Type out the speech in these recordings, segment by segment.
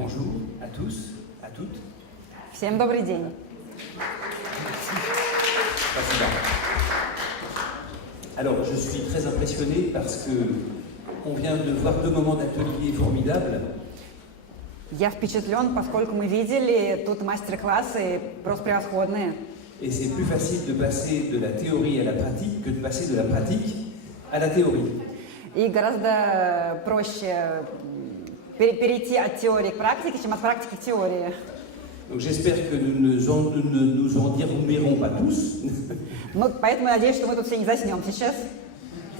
Bonjour à tous, à toutes. Всем добрый день. Спасибо. Alors, je suis très impressionné parce que on vient de voir deux moments d'atelier formidables. Я впечатлен, поскольку мы видели тут мастер-классы просто превосходные. Et c'est plus facile de passer de la théorie à la pratique que de passer de la pratique à la théorie. И гораздо проще перейти от теории к практике, чем от практики к теории. Donc j'espère que nous ne nous en déroulerons pas tous. Ну, поэтому я надеюсь, что мы тут все не заснем сейчас.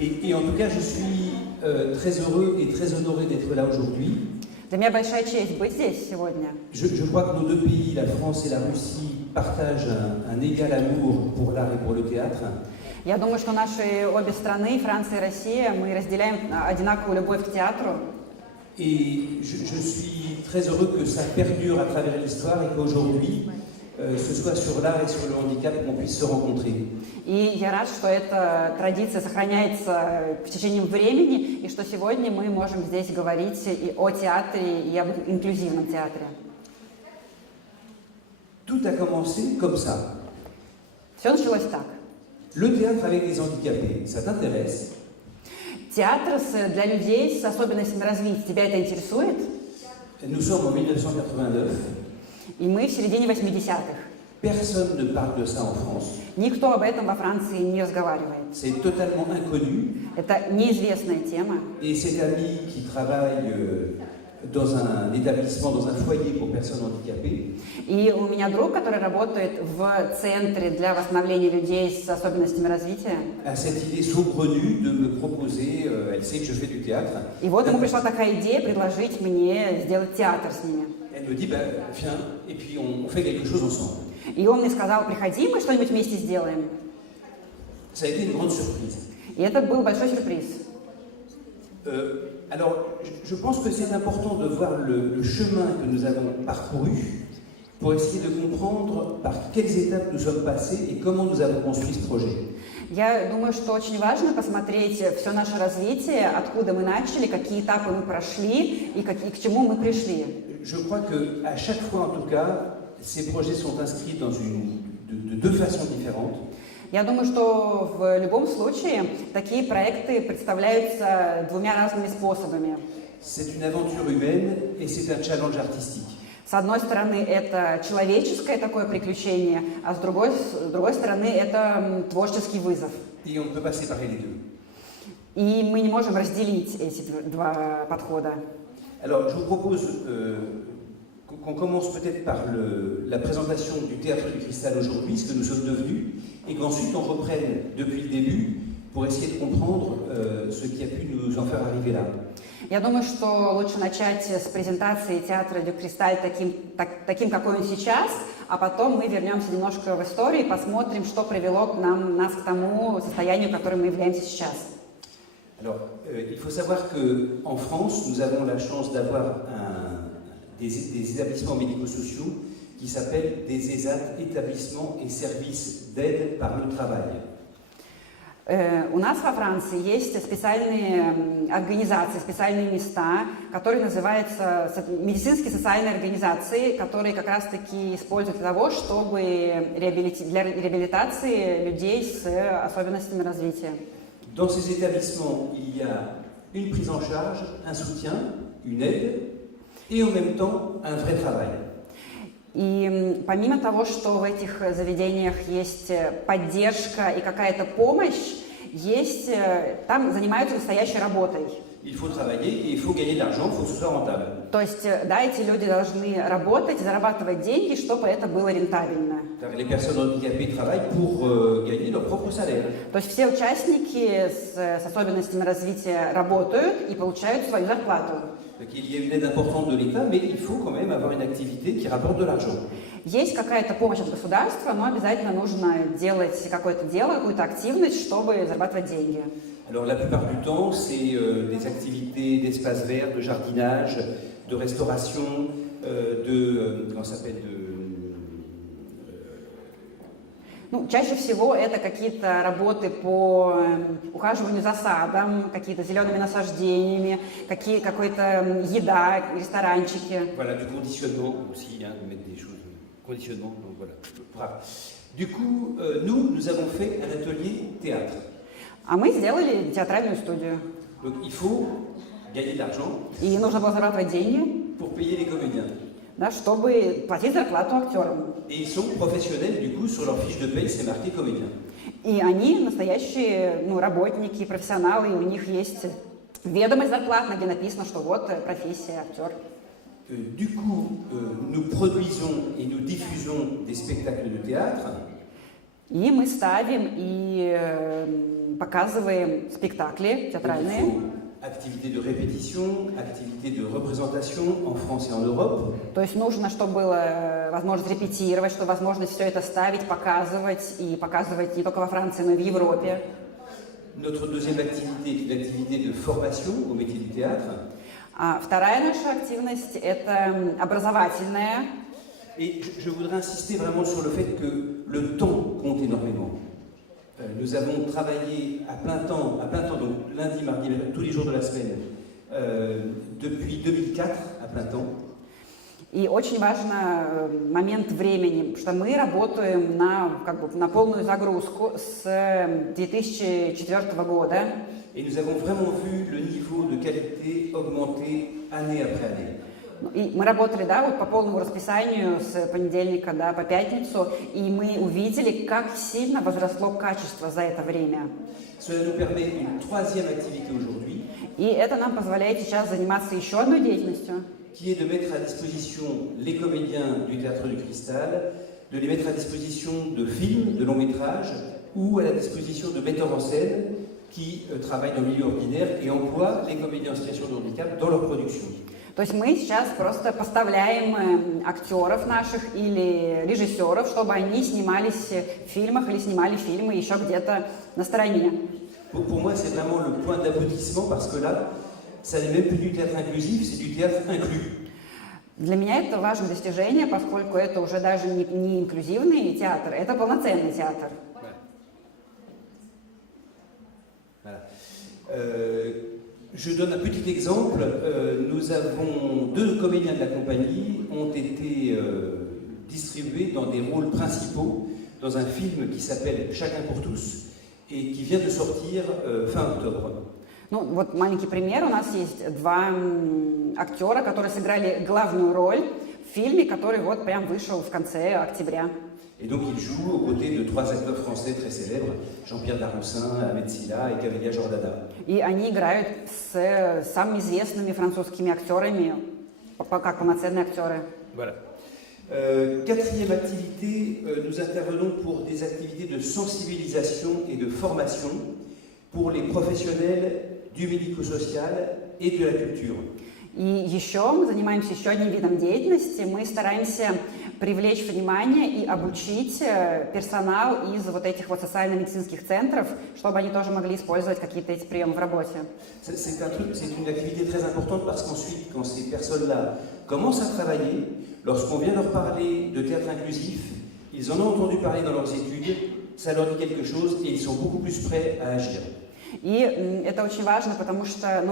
Et en tout cas, je suis très heureux et très honoré d'être là aujourd'hui. Для меня большая честь быть здесь сегодня. Je crois que nos deux pays, la France et la Russie, partagent un égal amour pour l'art et pour le théâtre. Я думаю, что наши обе страны, Франция и Россия, мы разделяем одинаковую любовь к театру. Et je suis très heureux que ça perdure à travers l'histoire et qu'aujourd'hui, ce soit sur l'art et sur le handicap qu'on puisse se rencontrer. И я рад, что эта традиция сохраняется в течение времени, и что сегодня мы можем здесь говорить и о театре, и об инклюзивном театре. Tout a commencé comme ça. Все началось так. Le théâtre avec les handicapés, ça t'intéresse? Театр для людей с особенностями развития. Тебя это интересует? Nous sommes en 1989. И мы в середине 80-х. Personne ne parle de ça en France. Никто об этом во Франции не разговаривает. C'est totalement inconnu. Это неизвестная тема. Et cet ami qui travaille dans un établissement, dans un foyer pour personnes handicapées, И у меня друг, который работает в центре для восстановления людей с особенностями развития. a cette idée saugrenue de me proposer, elle sait que je fais du théâtre. И вот ему пришла такая идея предложить мне сделать театр с ними. Elle me dit, ben, viens, et puis on fait quelque chose ensemble. И он мне сказал, приходи, мы что-нибудь вместе сделаем. Ça a été une grande surprise. И это был большой сюрприз. Alors, je pense que c'est important de voir le chemin que nous avons parcouru pour essayer de comprendre par quelles étapes nous sommes passés et comment nous avons construit ce projet. Я думаю, что очень важно посмотреть все наше развитие, откуда мы начали, какие этапы мы прошли и к чему мы пришли. Je crois qu'à chaque fois, en tout cas, ces projets sont inscrits dans de deux façons différentes. Я думаю, что в любом случае такие проекты представляются двумя разными способами. C'est une aventure humaine et c'est un challenge artistique. С одной стороны, это человеческое такое приключение, а с другой стороны, это творческий вызов. Et on ne peut pas séparer les deux. И мы не можем разделить эти два подхода. Alors, je vous propose qu'on commence peut-être par la présentation du Théâtre du Cristal aujourd'hui, ce que nous sommes devenus, et qu'ensuite on reprenne depuis le début pour essayer de comprendre ce qui a pu nous en faire arriver là. Я думаю, что лучше начать с презентации театра «Дю Кристаль» таким, какой он сейчас, а потом мы вернемся немножко в историю и посмотрим, что привело нас к тому состоянию, которым мы являемся сейчас. Alors, il faut savoir qu'en France, nous avons la chance d'avoir des établissements médico-sociaux qui s'appellent des ESAT, établissements et services d'aide par le travail. У нас во Франции есть специальные организации, специальные места, которые называются медицинские социальные организации, которые как раз-таки используют для того, чтобы для реабилитации людей с особенностями развития. Dans ces établissements, il y a une prise en charge, un soutien, une aide et en même temps un vrai travail. И помимо того, что в этих заведениях есть поддержка и какая-то помощь, там занимаются настоящей работой. Il faut travailler et il faut gagner de l'argent, il faut que ce soit rentable. То есть, да, эти люди должны работать, зарабатывать деньги, чтобы это было рентабельно. Car les personnes handicapées travaillent pour gagner leur propre salaire. То есть все участники с особенностями развития работают и получают свою зарплату. Donc il y a une aide importante de l'État, mais il faut quand même avoir une activité qui rapporte de l'argent. Есть какая-то помощь от государства, но обязательно нужно делать какое-то дело, какую-то активность, чтобы зарабатывать деньги. Alors la plupart du temps, c'est des activités d'espace vert, de jardinage, de restauration, comment ça s'appelle, Ну, чаще всего это какие-то работы по ухаживанию за садом, какие-то зелеными насаждениями, какая-то еда, ресторанчики. Voilà, du conditionnement aussi, hein, de mettre des choses, conditionnement, donc voilà. Bravo. Du coup, nous avons fait un atelier théâtre. А мы сделали театральную студию. Donc il faut gagner de l'argent И нужно было зарабатывать деньги, pour payer les comédiens. да, чтобы платить зарплату актерам. Et ils sont professionnels, du coup, sur leur fiche de paye, c'est marqué comédien. И они настоящие работники, профессионалы, и у них есть ведомость зарплатная, где написано, что вот профессия актер. Du coup, nous produisons et nous diffusons des spectacles de théâtre. И мы ставим и показываем спектакли театральные. Activités de répétition, activités de représentation en France et en Europe. То есть нужно, чтобы была возможность репетировать, чтобы возможность все это ставить, показывать, и показывать не только во Франции, но и в Европе. Notre deuxième activité est une activité de formation au métier du théâtre. А вторая наша активность – это образовательная. Et je voudrais insister vraiment sur le fait que le temps compte énormément. Nous avons travaillé à plein temps, donc lundi, mardi, tous les jours de la semaine, depuis 2004 à plein temps. И очень важно момент времени, что мы работаем на полную загрузку с 2004 года. Et nous avons vraiment vu le niveau de qualité augmenter année après année. И мы работали, по полному расписанию с понедельника, по пятницу, и мы увидели, как сильно возросло качество за это время. Cela nous permet une troisième activité aujourd'hui. И это нам позволяет сейчас заниматься еще одной деятельностью. Qui est de mettre à disposition les comédiens du Théâtre du Cristal, de les mettre à disposition de films, de longs métrages, ou à la disposition de metteurs en scène qui travaillent dans le milieu ordinaire et emploient les comédiens en situation de handicap dans leur production. То есть мы сейчас просто поставляем актеров наших или режиссеров, чтобы они снимались в фильмах или снимали фильмы еще где-то на стороне. Pour moi, c'est vraiment le point d'aboutissement parce que là, ça n'est même plus du théâtre inclusif, c'est du théâtre inclus. Для меня это важное достижение, поскольку это уже даже не инклюзивный театр, это полноценный театр. Voilà. Je donne un petit exemple. Nous avons deux comédiens de la compagnie ont été distribués dans des rôles principaux dans un film qui s'appelle Chacun pour tous et qui vient de sortir fin octobre. Ну, вот маленький пример. У нас есть два актера, которые сыграли главную роль в фильме, который вот прям вышел в конце октября. Et donc ils jouent aux côtés de trois acteurs français très célèbres, Jean-Pierre Daroussin, Ahmed Silla et Camilia Jordana. И они играют с самыми известными французскими актерами, как полноценные актеры. Voilà. Quatrième activité, nous intervenons pour des activités de sensibilisation et de formation pour les professionnels du médico-social et de la culture. И еще мы занимаемся еще одним видом деятельности. Мы стараемся привлечь внимание и обучить персонал из вот этих вот социально-медицинских центров, чтобы они тоже могли использовать какие-то эти приемы в работе. C'est une activité très importante parce qu'ensuite, quand ces personnes-là commencent à travailler, lorsqu'on vient leur parler de théâtre inclusif, ils en ont entendu parler dans leurs études, ça leur dit quelque chose et ils sont beaucoup plus prêts à agir. И это очень важно, потому что,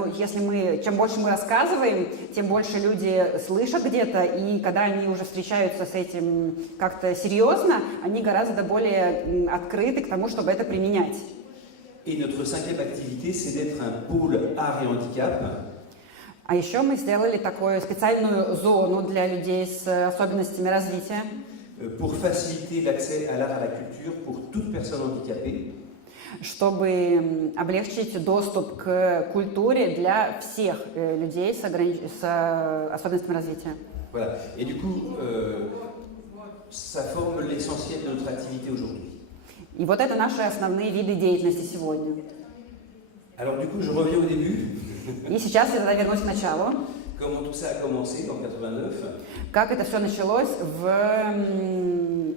чем больше мы рассказываем, тем больше люди слышат где-то, и когда они уже встречаются с этим как-то серьезно, они гораздо более открыты к тому, чтобы это применять. Et notre cinquième activité, c'est d'être un pôle art et handicap. А еще мы сделали такую специальную зону для людей с особенностями развития. Pour faciliter l'accès à l'art et à la culture pour toute personne handicapée. Чтобы облегчить доступ к культуре для всех людей с особенностями развития. Voilà. Et du coup, ça forme l'essentiel de notre activité aujourd'hui. И вот это наши основные виды деятельности сегодня. Alors du coup, je reviens au début. И сейчас я тогда вернусь к началу. Comment tout ça a commencé en 89. Как это все началось в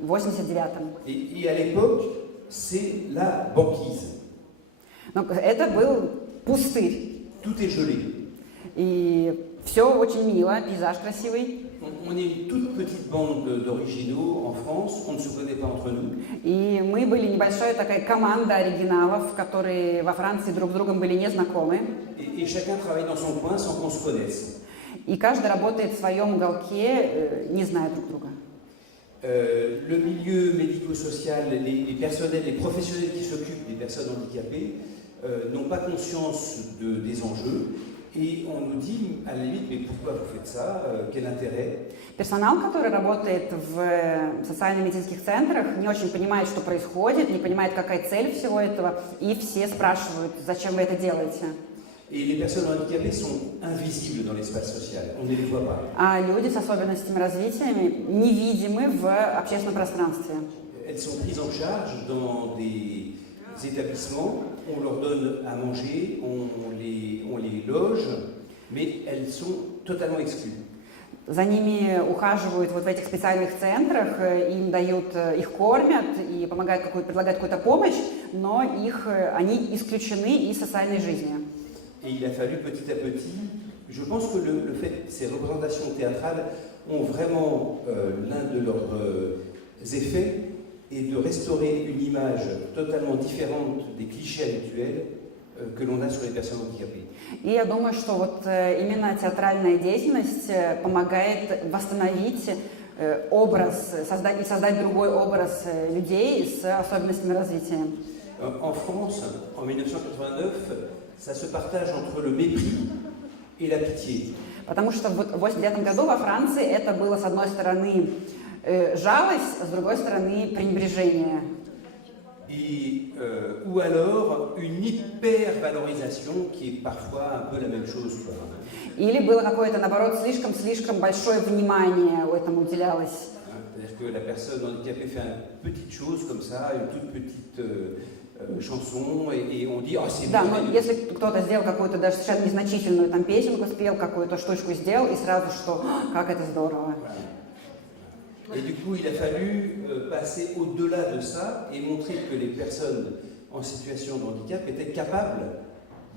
89-м. Et à l'époque, c'est la banquise. Это был пустырь. Tout est gelé. И все очень мило, пейзаж красивый. on est une toute petite bande d'originaux en France, on ne se connaît pas entre nous. И мы были небольшая такая команда оригиналов, которые во Франции друг с другом были не знакомы. Et chacun travaille dans son coin sans qu'on se connaisse. И каждый работает в своем уголке, не зная друг друга. Le milieu médico-social, les personnels, les professionnels qui s'occupent des personnes handicapées n'ont pas conscience des enjeux et on nous dit à la limite mais pourquoi vous faites ça, quel intérêt? Персонал, который работает в социально-медицинских центрах, не очень понимает, что происходит, не понимает, какая цель всего этого, и все спрашивают, зачем вы это делаете. Et les personnes handicapées sont invisibles dans l'espace social, on ne les voit pas. А люди с особенностями развития невидимы в общественном пространстве. Elles sont prises en charge dans des établissements, on leur donne à manger, on les loge, mais elles sont totalement exclues. За ними ухаживают вот в этих специальных центрах, им дают, их кормят и предлагают какую-то помощь, но они исключены из социальной жизни. Et il a fallu petit à petit, je pense que le fait que ces représentations théâtrales ont vraiment l'un de leurs effets est de restaurer une image totalement différente des clichés habituels que l'on a sur les personnes handicapées. И я думаю, что вот именно театральная деятельность помогает восстановить образ, создать другой образ людей с особенностями развития. En France, en 1989, ça se partage entre le mépris et la pitié. Потому что в 1989 году во Франции это было, с одной стороны, жалость, а с другой стороны, пренебрежение. Ou alors une hyper-valorisation qui est parfois un peu la même chose. Или было какое-то, наоборот, слишком большое внимание этому уделялось. C'est-à-dire que la personne handicapée fait une petite chose comme ça, une toute petite chanson, et on dit « Ah, c'est Да, но если кто-то сделал какую-то даже совершенно незначительную там песенку, спел какую-то штучку, сделал, и сразу что, как это здорово. Et du coup, il a fallu passer au-delà de ça et montrer que les personnes en situation de handicap étaient capables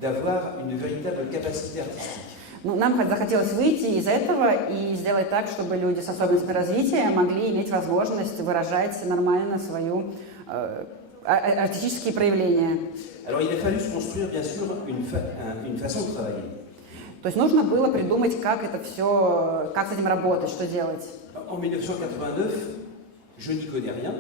d'avoir une véritable capacité artistique. Ну, нам захотелось выйти из этого и сделать так, чтобы люди с особенностями развития могли иметь возможность выражать нормально свои артистические проявления. Alors, il a fallu se construire, bien sûr, une façon de travailler. То есть нужно было придумать, как это все, как с этим работать, что делать. En 1989, je n'y connais rien.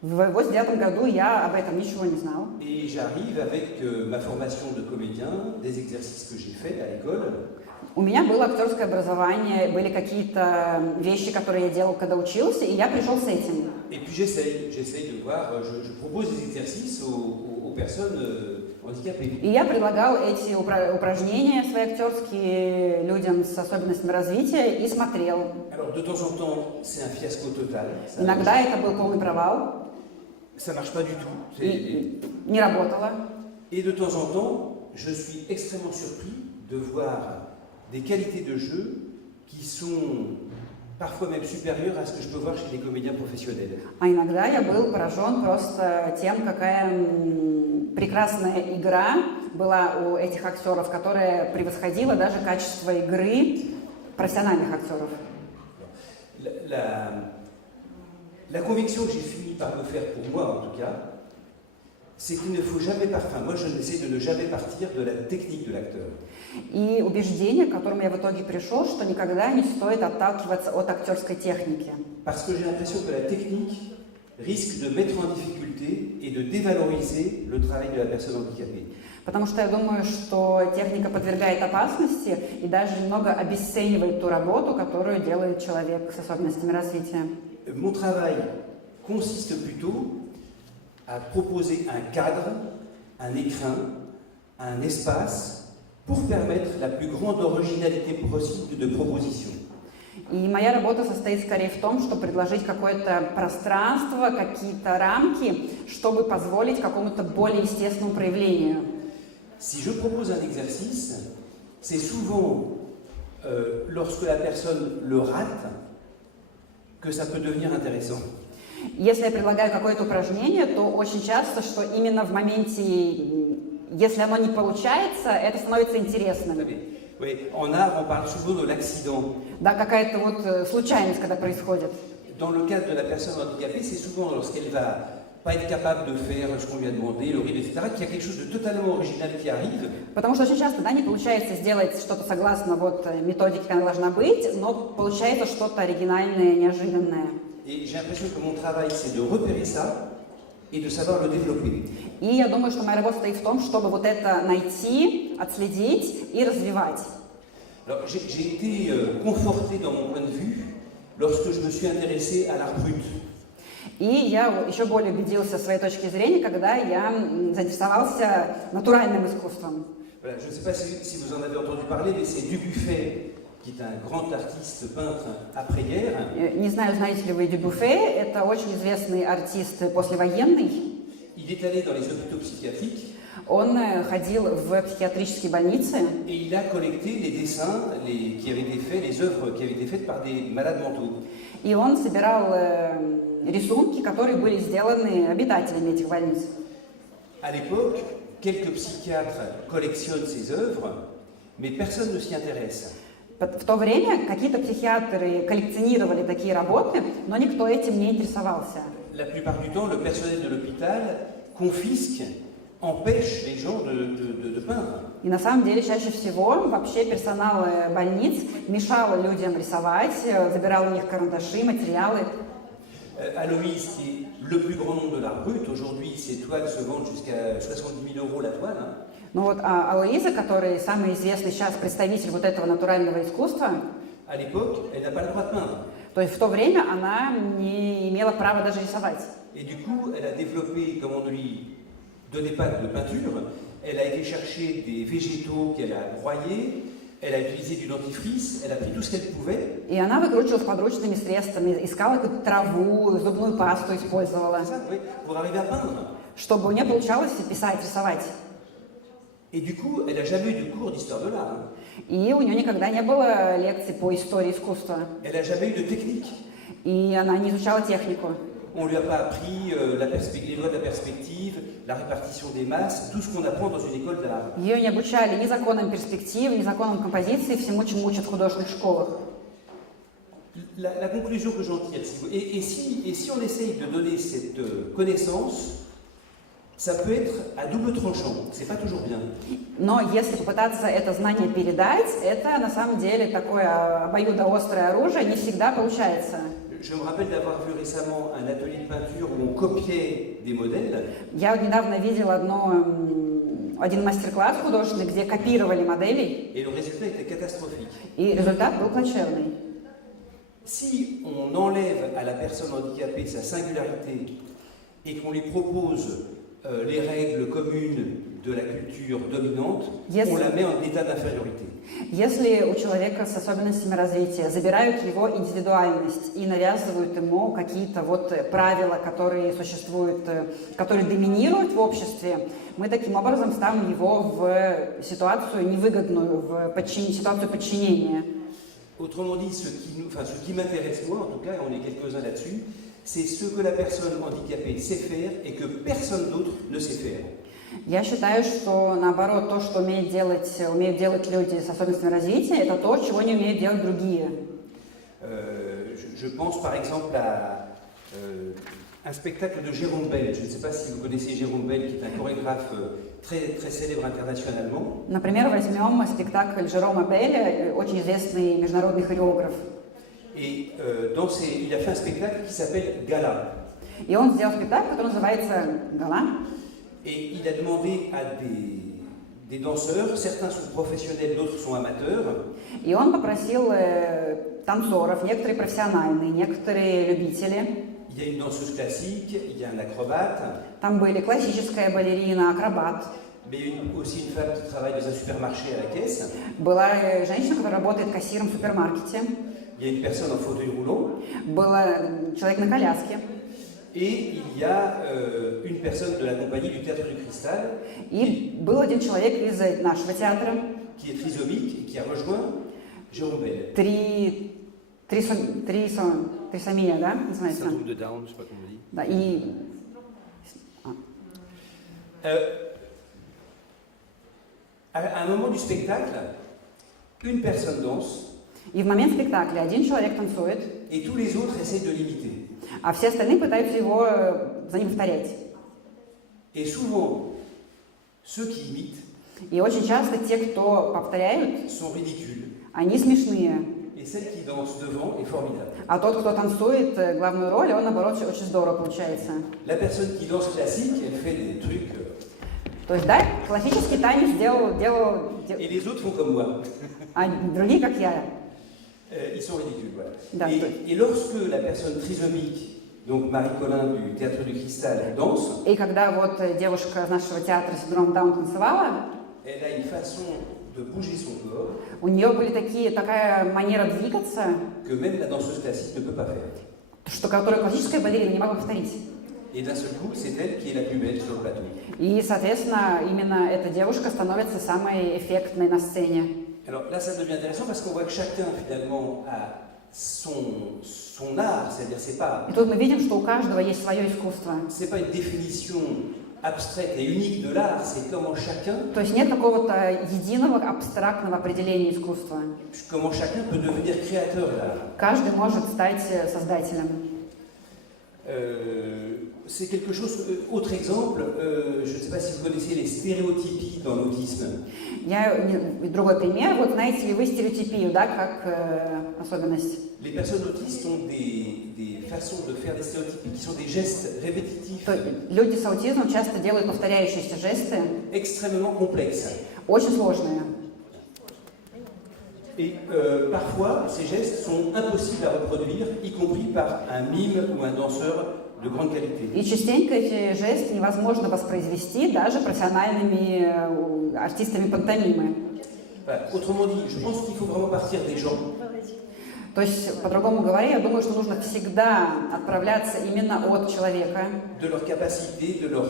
В 1989 году я об этом ничего не знал. Et j'arrive avec ma formation de comédien, des exercices que j'ai faits à l'école. У меня было актерское образование, были какие-то вещи, которые я делал, когда учился, и я пришел с этим. Et puis j'essaye de voir, je propose des exercices aux personnes handicapées. И я предлагал эти упражнения свои актерские людям с особенностями развития и смотрел. Alors de temps en temps, c'est un fiasco total. Иногда это был полный провал. Ça marche pas du tout. И не работало. Et de temps en temps, je suis extrêmement surpris de voir des qualités de jeu qui sont parfois même supérieures à ce que je peux voir chez les comédiens professionnels. А иногда я был поражен просто тем, какая прекрасная игра была у этих актеров, которая превосходила даже качество игры профессиональных актеров. La conviction que j'ai fini par me faire pour moi, en tout cas, c'est qu'il ne faut jamais partir. Moi, je essaie de ne jamais partir de la technique de l'acteur. И убеждение, к которому я в итоге пришел, что никогда не стоит отталкиваться от актерской техники. Parce que j'ai l'impression que la technique risque de mettre en difficulté et de dévaloriser le travail de la personne handicapée. Потому что я думаю, что техника подвергает опасности и даже немного обесценивает ту работу, которую делает человек с особенностями развития. Mon travail consiste plutôt à proposer un cadre, un écrin, un espace pour permettre la plus grande originalité possible de proposition. И моя работа состоит скорее в том, чтобы предложить какое-то пространство, какие-то рамки, чтобы позволить какому-то более естественному проявлению. Si je propose un exercice, c'est souvent lorsque la personne le rate que ça peut devenir intéressant. Если я предлагаю какое-то упражнение, то очень часто, что именно в моменте, если оно не получается, это становится интересным. Oui, en art, on parle souvent de l'accident. Да, какая-то вот случайность, когда происходит. Dans le cas de la personne handicapée, c'est souvent lorsqu'elle va pas être capable de faire ce qu'on lui a demandé, le rythme, etc., qu'il y a quelque chose de totalement original qui arrive. Потому что очень часто, да, не получается сделать что-то согласно вот методике, как она должна быть, но получается что-то оригинальное, неожиданное. Et j'ai l'impression que mon travail, c'est de repérer ça et de savoir le développer. И я думаю, что моя работа стоит в том, чтобы вот это найти, отследить и развивать. Alors, j'ai été conforté dans mon point de vue lorsque je me suis intéressé à l'art brut. И я еще более убедился в своей точке зрения, когда я заинтересовался натуральным искусством. Voilà, je ne sais pas si vous en avez entendu parler, mais c'est Dubuffet, qui est un grand artiste peintre après-guerre. Не знаю, знаете ли вы Дюбюфе, это очень известный артист послевоенный. Il est allé dans les hôpitaux psychiatriques. Он ходил в психиатрические больницы. Et il a collecté les dessins qui avaient été faits, les œuvres qui avaient été faites par des malades mentaux. И он собирал рисунки, которые были сделаны обитателями этих больниц. À l'époque, quelques psychiatres collectionnent ces œuvres, mais personne ne s'y intéresse. В то время какие-то психиатры коллекционировали такие работы, но никто этим не интересовался. La plupart du temps, le personnel de l'hôpital confisque, empêche les gens de peindre. И на самом деле чаще всего вообще персонал больниц мешал людям рисовать, забирал у них карандаши, материалы. Aloïse, qui est le plus grand nom de l'art brut, aujourd'hui ses toiles se vendent jusqu'à 70 000 € la toile. Hein. Ну вот Алоиза, который самый известный сейчас представитель вот этого натурального искусства, à l'époque, elle n'a pas le droit de peindre. то есть в то время она не имела права даже рисовать. Et du coup, elle a développé, comme on ne lui donnait pas de peinture, elle a été chercher des végétaux qu'elle a broyés, elle a utilisé du dentifrice, elle a pris tout ce qu'elle pouvait. И она выкручивалась подручными средствами, искала какую-то траву, зубную пасту использовала, Ça, oui, pour arriver à peindre. чтобы у нее получалось писать, рисовать. Et du coup, elle n'a jamais eu de cours d'histoire de l'art. И у нее никогда не было лекций по истории искусства. Elle n'a jamais eu de technique. И она не изучала технику. On ne lui a pas appris les lois de la perspective, la répartition des masses, tout ce qu'on apprend dans une école d'art. Ее не обучали ни законам перспектив, ни законам композиции, всему, чему учат в художественных школах. La conclusion que j'en tire, et si on essaye de donner cette connaissance, ça peut être à double tranchant, c'est pas toujours bien. Но если попытаться это знание передать, это на самом деле такое обоюдоострое оружие, не всегда получается. Je me rappelle d'avoir vu récemment un atelier de peinture où on copiait des modèles. Я вот недавно видела один мастер-класс художественный, где копировали модели, Et le résultat était catastrophique. и результат был плачевный. Si on enlève à la personne handicapée sa singularité et qu'on lui propose les règles communes de la culture dominante, on la met en état d'infériorité. Если у человека с особенностями развития забирают его индивидуальность и навязывают ему какие-то вот правила, которые существуют, которые доминируют в обществе, мы таким образом ставим его в ситуацию невыгодную, в ситуацию подчинения. Autrement dit, ce qui m'intéresse moi, en tout cas, et on est quelques-uns là-dessus, c'est ce que la personne handicapée sait faire et que personne d'autre ne sait faire. Я считаю, что наоборот, то, что умеют делать люди с особенностями развития, это то, чего не умеют делать другие. Je pense par exemple à un spectacle de Jérôme Bel. Je ne sais pas si vous connaissez Jérôme Bel, qui est un chorégraphe très, très célèbre internationalement. Например, возьмем спектакль Жерома Белля, очень известный международный хореограф. Et il a fait un spectacle qui s'appelle Gala. И он сделал спектакль, который называется «Гала». Et il a demandé à des danseurs, certains sont professionnels, d'autres sont amateurs. И он попросил танцоров, некоторые профессиональные, некоторые любители. Il y a une danseuse classique, il y a un acrobate. Там были классическая балерина, акробат. Mais aussi une femme qui travaille dans un supermarché à la caisse. Была женщина, которая работает кассиром в супермаркете. Il y a une personne en fauteuil roulant. Был человек на коляске. Et il y a une personne de la compagnie du Théâtre du Cristal. И был один человек из нашего театра. Qui est trisomique et qui a rejoint Jérôme Bel. Трисомия, да, называется? Syndrome de Down, je sais pas comment on dit. Да, и... À un moment du spectacle, une personne danse, И в момент спектакля один человек танцует, et tous les autres essayent de l'imiter. а все остальные пытаются его за ним повторять. Et souvent, ceux qui imitent И очень часто те, кто повторяют, sont ridicules. они смешные. Et celle qui danse devant est formidable. А тот, кто танцует главную роль, он, наоборот, очень здорово получается. La personne qui danse classique, elle fait des trucs. То есть, да, классический танец делал, Et les autres font comme moi. а другие, как я. Ils sont ridicules, voilà. Да, Et lorsque la personne trisomique, donc Marie Collin du Théâtre du Cristal, danse, И когда вот девушка из нашего театра с синдромом Дауна танцевала, elle a une façon de bouger son corps у нее были такая манера двигаться, que même la danseuse classique ne peut pas faire. что которую классическая балерина не могла повторить. Et d'un seul coup, c'est elle qui est la plus belle sur le plateau. И, соответственно, именно эта девушка становится самой эффектной на сцене. Alors là, ça devient intéressant parce qu'on voit que chacun, finalement, a son art, c'est-à-dire c'est pas И тут мы видим, что у каждого есть свое искусство. une définition abstraite et unique de l'art, c'est comment chacun То есть нет какого-то единого абстрактного определения искусства. peut devenir créateur d'art. Каждый может стать создателем. C'est quelque chose. Autre exemple, je ne sais pas si vous connaissez les stéréotypies dans l'autisme. Другой пример. Вот знаете ли вы стереотипию, да, как особенность? Les personnes autistes ont des façons de faire des stéréotypies qui sont des gestes répétitifs, Люди с аутизмом часто делают повторяющиеся жесты, extrêmement complexes. очень сложные. Et parfois, ces gestes sont impossibles à reproduire, y compris par un mime ou un danseur de grande qualité. И частенько эти жесты невозможно воспроизвести даже профессиональными артистами пантомимы. Voilà. Autrement dit, je pense qu'il faut vraiment partir des gens. То есть, по-другому говоря, я думаю, что нужно всегда отправляться именно от человека De leur capacité, de leur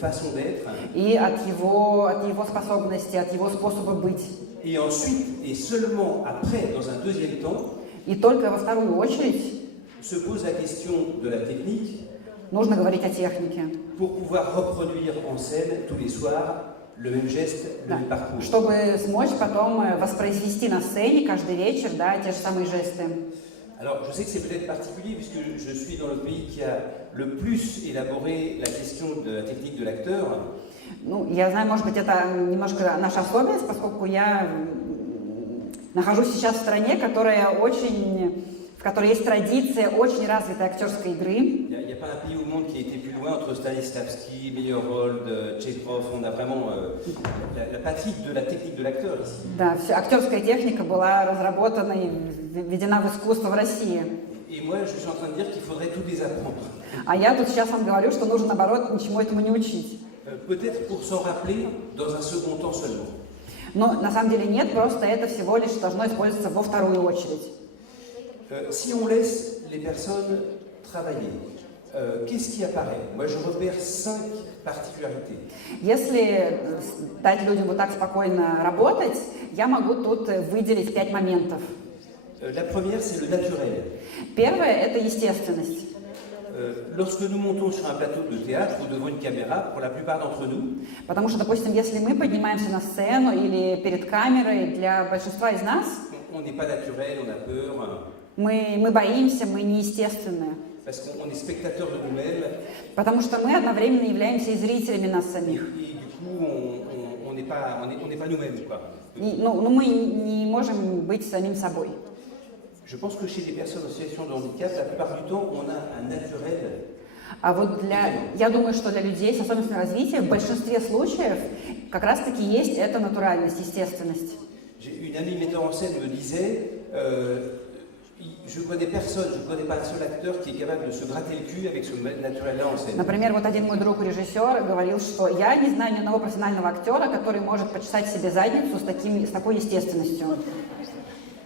façon d'être, и от его способностей, от его способа быть. et ensuite, et seulement après, dans un deuxième temps, И только во вторую очередь se pose la question de la technique нужно говорить о технике, pour pouvoir reproduire en scène tous les soirs le même geste, le да, même parcours. чтобы смочь потом воспроизвести на сцене каждый вечер, да, те же самые жесты. Alors, je sais que c'est peut-être particulier puisque je suis dans le pays qui a le plus élaboré la question de la technique de l'acteur. Ну, я знаю, может быть, это немножко наша особенность, поскольку я нахожусь сейчас в стране, в которой есть традиция очень развитой актерской игры. Il n'y a pas un pays au monde qui a été plus loin entre Stanislavski, Meyerhold, Tchekhov. On a vraiment la patrie de la technique de l'acteur ici. Да, актерская техника была разработана и введена в искусство в России. Et moi, je suis en train de dire qu'il faudrait tout désapprendre. А я тут сейчас вам говорю, что нужно, наоборот, ничему этому не учить. Peut-être pour s'en rappeler dans un second temps seulement. Но на самом деле нет, просто это всего лишь должно использоваться во вторую очередь. Si on laisse les personnes travailler, qu'est-ce qui apparaît? Moi, je repère 5 particularités. Если дать людям вот так спокойно работать, я могу тут выделить 5 моментов. La première, c'est le naturel. Первое – это естественность. Lorsque nous montons sur un plateau de théâtre ou devant une caméra, pour la plupart d'entre nous, Потому что, допустим, если мы поднимаемся на сцену или перед камерой, для большинства из нас on n'est pas naturel, on a peur, мы боимся, мы неестественны. parce qu'on est spectateur de nous-mêmes, Потому что мы одновременно являемся и зрителями нас самих. et du coup, on n'est pas nous-mêmes, quoi. Мы не можем быть самим собой. Je pense que chez les personnes en situation de handicap, la plupart du temps, on a un naturel. А вот я думаю, что для людей с особенностями развития в большинстве случаев как раз-таки есть эта натуральность, естественность. Une amie metteur en scène me disait, je connais personne, je ne connais pas un seul acteur qui est capable de se gratter le cul avec ce naturel-là en scène. Например, вот один мой друг режиссер говорил, что я не знаю ни одного профессионального актера, который может почесать себе задницу с такой естественностью.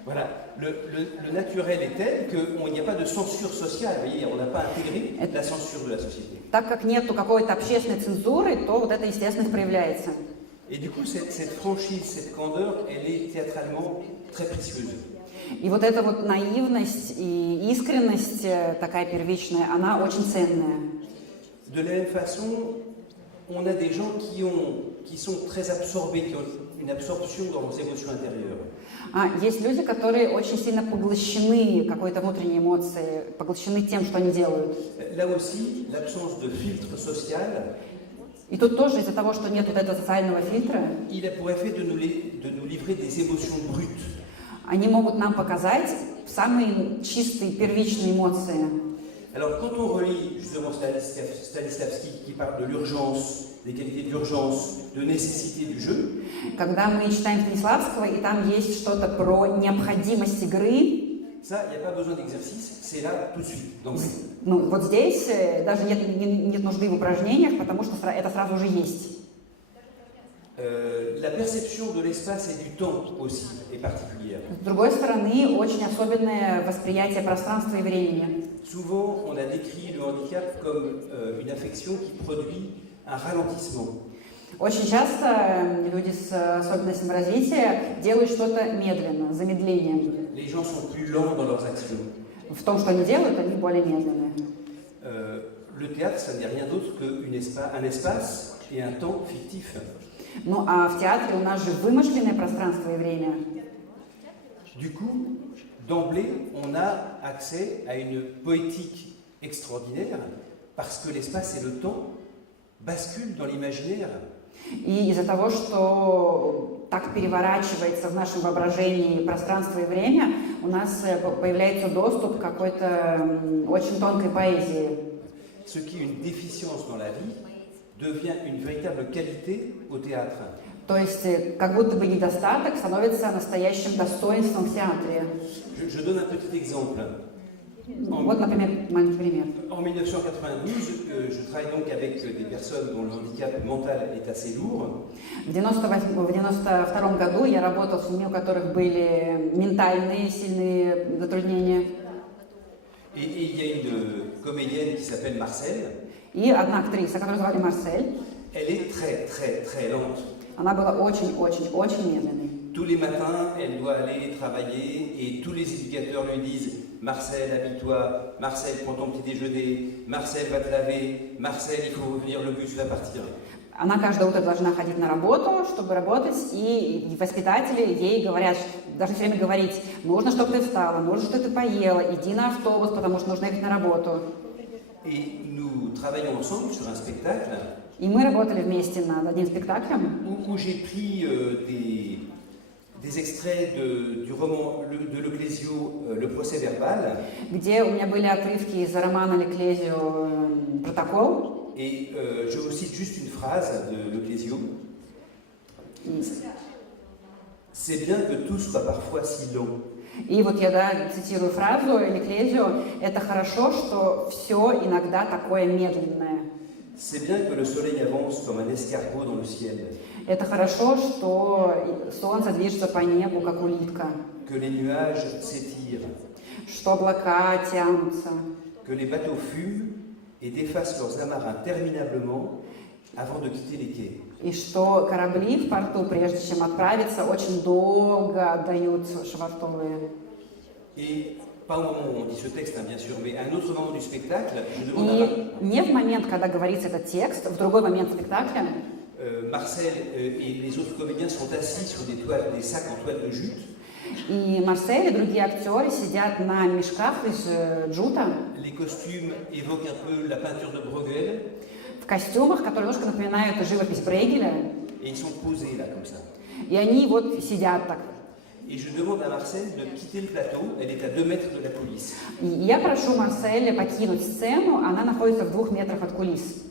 Voilà, le naturel est tel qu'il n'y a pas de censure sociale, vous voyez, on n'a pas intégré la censure de la société. Так как нету какой-то общественной цензуры, то вот эта естественность проявляется. Et du coup, cette franchise, cette candeur, elle est théâtralement très précieuse. И вот эта вот наивность и искренность такая первичная, она очень ценная. De la même façon, on a des gens qui sont très absorbés, une absorption dans leurs émotions intérieures. Есть люди, которые очень сильно поглощены какой-то внутренней эмоцией, поглощены тем, что они делают. Là aussi, l'absence de filtre social, И тут тоже из-за того, что нет вот этого социального фильтра, il a pour effet de nous livrer des émotions brutes. они могут нам показать самые чистые, первичные эмоции. Alors quand on relit justement Stanislavski qui parle de l'urgence, des qualités d'urgence, de nécessité du jeu, Когда мы читаем Станиславского, и там есть что-то про необходимость игры, ça, il n'y a pas besoin d'exercice, c'est là tout de suite. Donc, ну вот здесь даже нет нужды в упражнениях, потому что это сразу же есть. la perception de l'espace et du temps aussi est particulière. С другой стороны, очень особенное восприятие пространства и времени. Souvent, on a décrit le handicap comme une affection qui produit un ralentissement. Очень часто люди с особенностями развития делают что-то медленно, замедлением. Les gens sont plus lents dans leurs actions. В том, что они делают, они более медленные. Le théâtre, ça n'est rien d'autre qu'un espace et un temps fictif. Ну а в театре у нас же вымышленное пространство и время. Du coup, d'emblée, on a accès à une poétique extraordinaire parce que l'espace et le temps basculent dans l'imaginaire. И из-за того, что так переворачивается в нашем воображении пространство и время, у нас появляется доступ к какой-то очень тонкой поэзии. Ce qui est une déficience dans la vie devient une véritable qualité au théâtre. То есть как будто бы недостаток становится настоящим достоинством в театре. Je donne un petit exemple. Вот, например, маленький пример. En 1992, je travaille donc avec des personnes dont le handicap mental est assez lourd. В 92 году я работала с людьми, у которых были ментальные сильные затруднения. Et il y a une comédienne qui s'appelle Marcel. И одна актриса, которую звали Марсель, Elle est très lente. она была очень медленной. Tous les matins, elle doit aller travailler et tous les éducateurs lui disent Marcel, habille-toi, Marcel, prends ton petit déjeuner, Marcel, va te laver, Marcel, il faut revenir, le bus va partir. Она каждое утро должна ходить на работу, чтобы работать, и воспитатели ей говорят, должны все время говорить, нужно, чтобы ты встала, нужно, чтобы ты поела, иди на автобус, потому что нужно ехать на работу. Et nous travaillons ensemble sur un spectacle И мы работали вместе над одним спектаклем, où j'ai pris des extraits du roman de Leclésio, Le procès verbal. где у меня были отрывки из романа Леклезио «Протокол». Et je vous cite juste une phrase de Leclésio. C'est bien que tout soit parfois si long. И вот я цитирую фразу Леклезио: «Это хорошо, что все иногда такое медленное». C'est bien que le soleil avance comme un escargot dans le ciel. Это хорошо, что солнце движется по небу, как улитка, Que les nuages s'étirent. что облака тянутся, Que les bateaux fument et défacent leurs amarres interminablement avant de quitter les quais. и что корабли в порту, прежде чем отправиться, очень долго отдают швартовые. Et pas au moment où on dit ce texte, hein, bien sûr, mais à un autre moment du spectacle, je demande И не в момент, когда говорится этот текст, в другой момент спектакля Marcel et les autres comédiens sont assis sur des sacs en toile de jute. и Марсель и другие актеры сидят на мешках из джута, Les costumes évoquent un peu la peinture de Bruegel в костюмах, которые немножко напоминают живопись Брейгеля, et ils sont posés là comme ça. и они вот сидят так. Et je demande à Marcel de quitter le plateau, elle est à 2 mètres de la coulisse. И я прошу Марселя покинуть сцену, она находится в 2 метрах от кулис.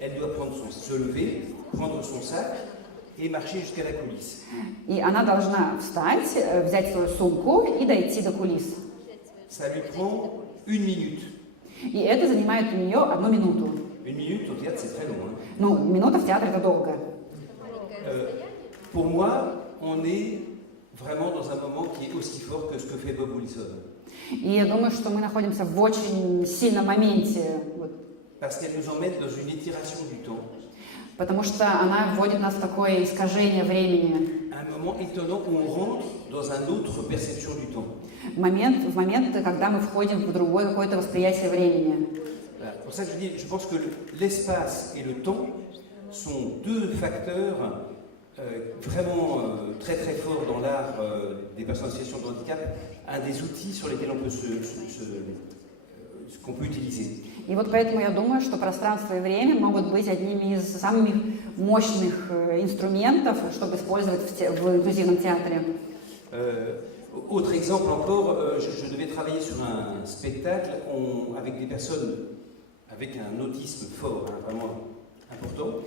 Elle doit se lever, prendre son sac et marcher jusqu'à la coulisse. И она должна встать, взять свою сумку и дойти до кулис. Ça lui prend 1 minute. И это занимает у нее 1 минуту. 1 minute au théâtre, c'est très long. Hein. Ну, минута в театре это долго. Pour moi, on est vraiment dans un moment qui est aussi fort que ce que fait Bob Wilson. И я думаю, что мы находимся в очень сильном моменте. Вот. Parce qu'elle nous emmène dans une étiration du temps. Потому что она вводит нас в такое искажение времени. Un moment étonnant où on rentre dans une autre perception du temps. В момент, когда мы входим в другое какое-то восприятие времени. Voilà. Pour ça que je dis, je pense que l'espace et le temps sont deux facteurs vraiment très très fort dans l'art des personnes en situation de handicap, un des outils sur lesquels on peut qu'on peut utiliser. И вот поэтому я думаю, что пространство и время могут быть одними из самых мощных инструментов, чтобы использовать в инклюзивном театре. Autre exemple encore, je devais travailler sur un spectacle avec des personnes avec un autisme fort, vraiment important.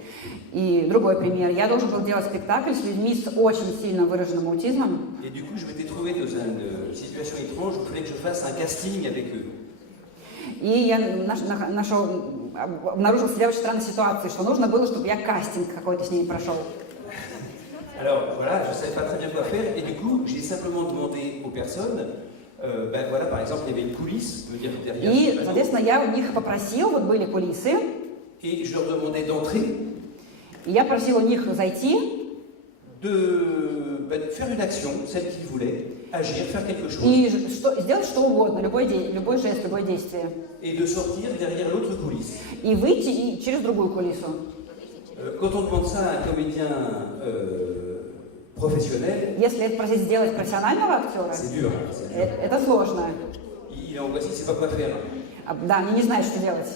И другой пример. Я должен был делать спектакль с людьми с очень сильно выраженным аутизмом. Et du coup, je m'étais trouvé dans une situation étrange où il fallait que je fasse un casting avec eux. И я обнаружил себя в очень странной ситуации, что нужно было, чтобы я кастинг какой-то с ними прошел. Alors voilà, je ne savais pas très bien quoi faire et du coup, j'ai simplement demandé aux personnes, voilà, par exemple, il y avait une coulisse, je veux dire derrière. И, соответственно, я у них попросил, вот были кулисы. Et je leur demandais d'entrer. И я просил у них зайти. De faire une action, celle qu'ils voulaient, agir, faire quelque chose. И сделать что угодно, любой жест, любое действие. Et de sortir derrière l'autre coulisse. И выйти через другую кулису. Quand on demande ça à un comédien professionnel, если это просить сделать профессионального актера, c'est dur, это сложно. Il est angoissé, il ne sait pas quoi faire. Да, они не знают, что делать.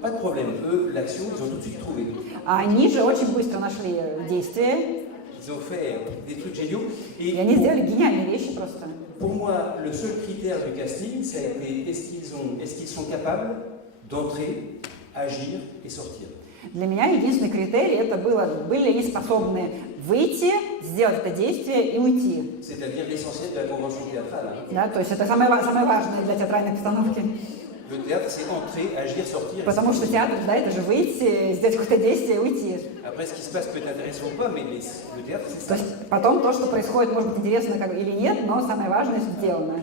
Pas de problème, eux, l'action, ils ont tout de suite trouvé. А они же очень быстро нашли действие. Ils ont fait des trucs géniaux. И они сделали гениальные вещи просто. Pour moi, le seul critère du casting, ça a été est-ce qu'ils sont capables d'entrer, agir et sortir. Для меня единственный критерий это было, были ли они способны выйти, сделать это действие и уйти. C'est-à-dire l'essentiel de la convention théâtrale. Да, то есть это самое важное для театральной постановки. Le théâtre, c'est entrer, agir, sortir. Потому что театр, да, это же выйти, сделать какое-то действие и уйти. Après, ce qui se passe peut être intéressant ou pas, mais le théâtre, c'est ça. То есть потом то, что происходит, может быть интересно или нет, но самое важное сделано.